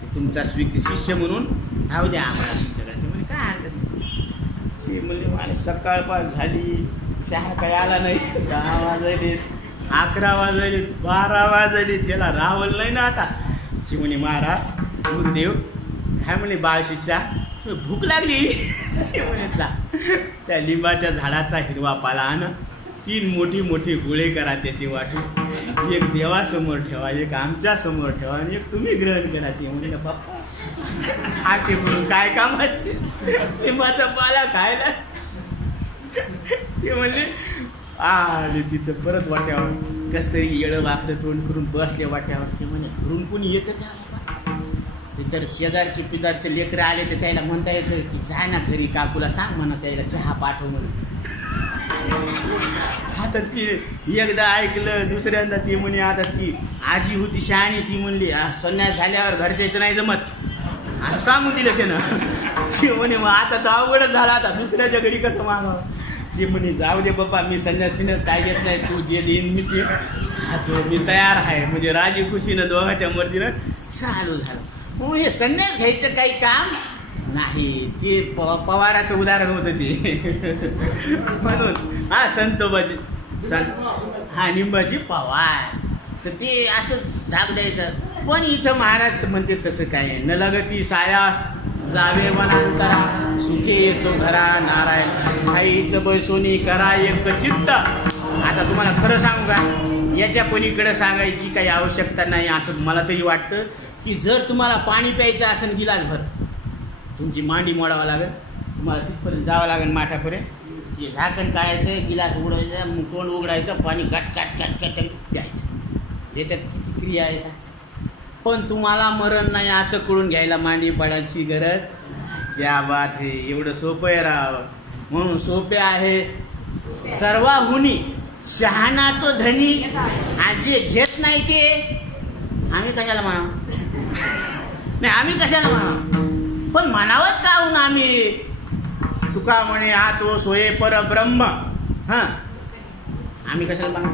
ते तुमचा शिष्य म्हणून राहू द्या आम्हाला तुमच्याकडे. ते म्हणे काय हरकत नाही. ते म्हणले मला सकाळपास झाली, चहा काही आला नाही. 10 वाजले, 11 वाजले, 12 वाजले, त्याला राहवलं नाही ना आता. ती म्हणे महाराज गुरुदेव काय म्हणे बाळ शिष्या भूक लागली. ते म्हणे जा त्या लिंबाच्या झाडाचा हिरवा पाला आण, 3 मोठी मोठी गोळे करा त्याची वाटून, एक देवासमोर ठेवा, एक आमच्या समोर ठेवा, आणि एक तुम्ही ग्रहण करा. ते म्हणे बाप्पा आशे म्हणून काय कामाचे, लिंबाचा पाला खायला. ते म्हणले आले तिथं परत वाट्यावर कस तरी येळं वाकडं तोंड करून बसले वाट्यावर. ते म्हणे घरून कोणी येतं त्या ते तर शेजारचे पिजारचे लेकरं आले तर त्याला म्हणता येतं की जा ना घरी काकूला सांग म्हणा त्याला चहा पाठव म्हणून. आता ती एकदा ऐकलं, दुसऱ्यांदा ती म्हणे आता ती आजी होती शहाणी, ती म्हणली संन्यास झाल्यावर घरच्याचं नाही जमत असं सांगून दिलं त्यानं. ती म्हणे मग आता तर अवघडच झाला, आता दुसऱ्याच्या घरी कसं मागावं. ती म्हणे जाऊ दे बाबा मी संन्यास फिन्यास काय घेत नाही, तू जे देईन मी ते मी तयार आहे. म्हणजे राजी खुशीनं दोघांच्या मर्जीनं चालू झालं. म्हणून हे संन्यास घ्यायचं काही काम नाही. ते पवाराचं उदाहरण होतं ते. म्हणून हा संतोबाजी हा निंबाजी पवार, तर ते असं धाक द्यायचं. पण इथं महाराज म्हणते तसं काय, न लगती सायास जावे वनांतरा, सुखे येतो घरा नारायण खाईचं बैसोनी करा एक चित्त. आता तुम्हाला खरं सांगू का, याच्या पलीकडे सांगायची काही आवश्यकता नाही असं मला तरी वाटतं. की जर तुम्हाला पाणी प्यायचं असेल गिलासभर, तुमची मांडी मोडावं लागेल, तुम्हाला तिथपर्यंत जावं लागेल माठापर्यंत, ते झाकण काढायचं, गिलास उघडायचं, मग तोंड उघडायचं, पाणी काट काट काट काट द्यायचं. याच्यात किती क्रिया आहे का. पण तुम्हाला मरण नाही असं करून घ्यायला मांडी पडायची गरज. त्या बात हे एवढं सोपं आहे राव. म्हणून सोपे आहे सर्वाहुनी शहाणा तो धनी, आणि जे घेत नाही ते आम्ही कशाला म्हणा, नाही आम्ही कशाला म्हणा, पण म्हणावंच का होऊन आम्ही. तुका म्हणे हा तो सोये परब्रह्म. हां आम्ही कशाला म्हणा.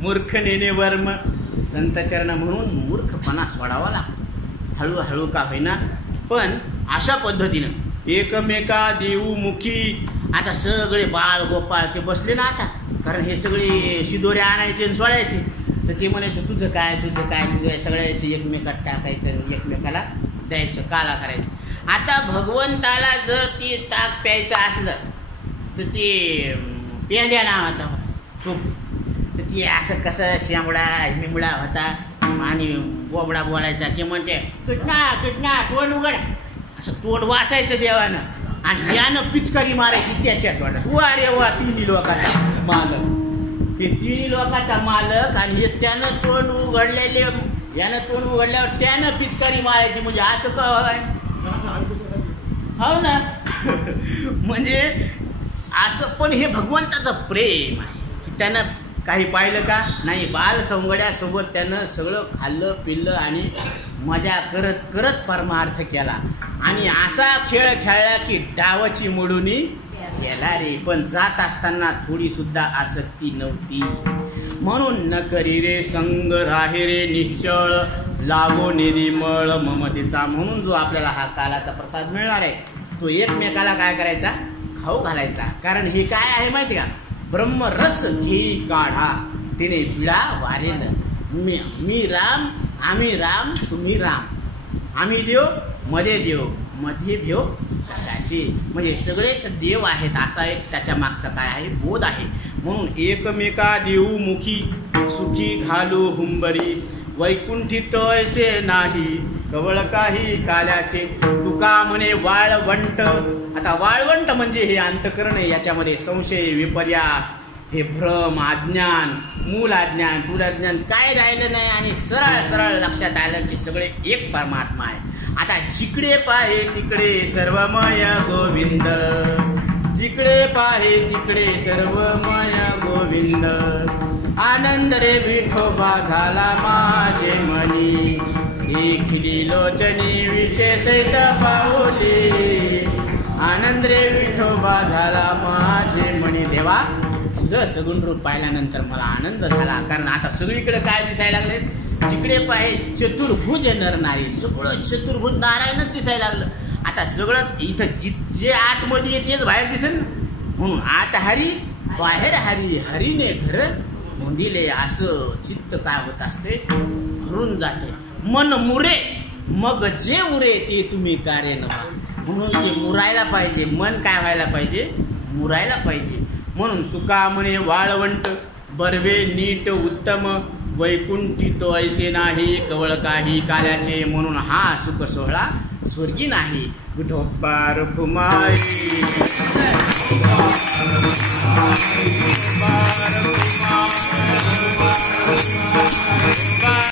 मूर्ख नेने वर्म संतचरण, म्हणून मूर्खपणा सोडावा लागतो हळूहळू का होईना. पण अशा पद्धतीनं एकमेका देऊमुखी. आता सगळे बाळ गोपाळ ते बसले ना आता, कारण हे सगळे शिदोरे आणायचे आणि सोडायचे. तर ते म्हणायचं तुझं काय तुझं काय तुझं, सगळ्याचे एकमेकात टाकायचं आणि एकमेकाला द्यायचं, काला करायचं. आता भगवंताला जर ती ताक प्यायचं असलं तर ते पेंड्या नावाचा खूप, तर ती असं कसं शेंबडा मिमडा होता आणि बोबडा बोलायचा. ते म्हणते कृष्णा कृष्णा तोंड उघड, असं तोंड वासायचं देवानं, आणि यानं पिचकारी मारायची त्याच्या तोंडात. वा रे वा, तिन्ही लोकांचा मालक, हे तिन्ही लोकांचा मालक. आणि हे त्यानं तोंड उघडलेले, यानं तोंड उघडल्यावर त्यानं पिचकारी मारायची. म्हणजे असं काय हो ना. म्हणजे असं, पण हे भगवंताचं प्रेम आहे की त्यानं काही पाहिलं का नाही. बाल सवंगड्यासोबत त्यानं सगळं खाल्लं पिल्लं आणि मजा करत करत परमार्थ केला. आणि असा खेळ खेळला की डावाची मोडूनी गेला रे. पण जात असताना थोडी सुद्धा आसक्ती नव्हती. म्हणून न करी रे संग राहे रे निश्चळ, लागो निरिमळ ममतेचा. म्हणून जो आपल्याला हा कालाचा प्रसाद मिळणार आहे तो एकमेकाला काय करायचा, खाऊ घालायचा. कारण हे काय आहे माहिती का, ब्रह्मरस घेई काढा तिने विडा वारेल. मी राम आम्ही राम तुम्ही राम, आम्ही देव मध्ये देव मध्ये भेव कशाचे. म्हणजे सगळेच देव आहेत असा एक त्याच्या मागचा काय आहे बोध आहे. म्हणून एकमेका देऊमुखी सुखी घालू हुंबरी, वैकुंठी तैसे नाही कवळ काही काल्याचे. तुका म्हणे वाळवंट. आता वाळवंट म्हणजे हे अंतकरण आहे, याच्यामध्ये संशय विपर्यास हे भ्रम अज्ञान मूल अज्ञान गूढ अज्ञान काय राहिलं नाही. आणि सरळ सरळ लक्षात आलं की सगळे एक परमात्मा आहे. आता जिकडे पाहे तिकडे सर्वमय गोविंद, जिकडे पाहे तिकडे सर्वमय गोविंद. आनंद रे विठोबा झाला माझे मनी, देखली लोचनी विठे सैत पाऊली. आनंद रे विठोबा झाला माझे मनी. देवा तुझं सगुण रूप पाहिल्यानंतर मला आनंद झाला. कारण आता सगळीकडे काय दिसायला लागले, जिकडे पाहे चतुर्भुज नर नारी, सगळं चतुर्भुज नारायणच दिसायला लागलं. आता सगळं इथं जे आतमध्ये आहे तेच बाहेर दिसेल. म्हणून आत हरी बाहेर हरी, हरीने घर नोंदिले. असं चित्त काय होत असते, भरून जाते. मन मुरे मग जे उरे ते तुम्ही कार्य नव्हा. म्हणून ते मुरायला पाहिजे, मन काय व्हायला पाहिजे, मुरायला पाहिजे. म्हणून तुका म्हणे वाळवंट बर्वे नीट उत्तम, वैकुंठी तो ऐसे नाही कवळ काही काल्याचे. म्हणून हा सुख सोहळा स्वर्गी नाही. विठोबा रखुमाई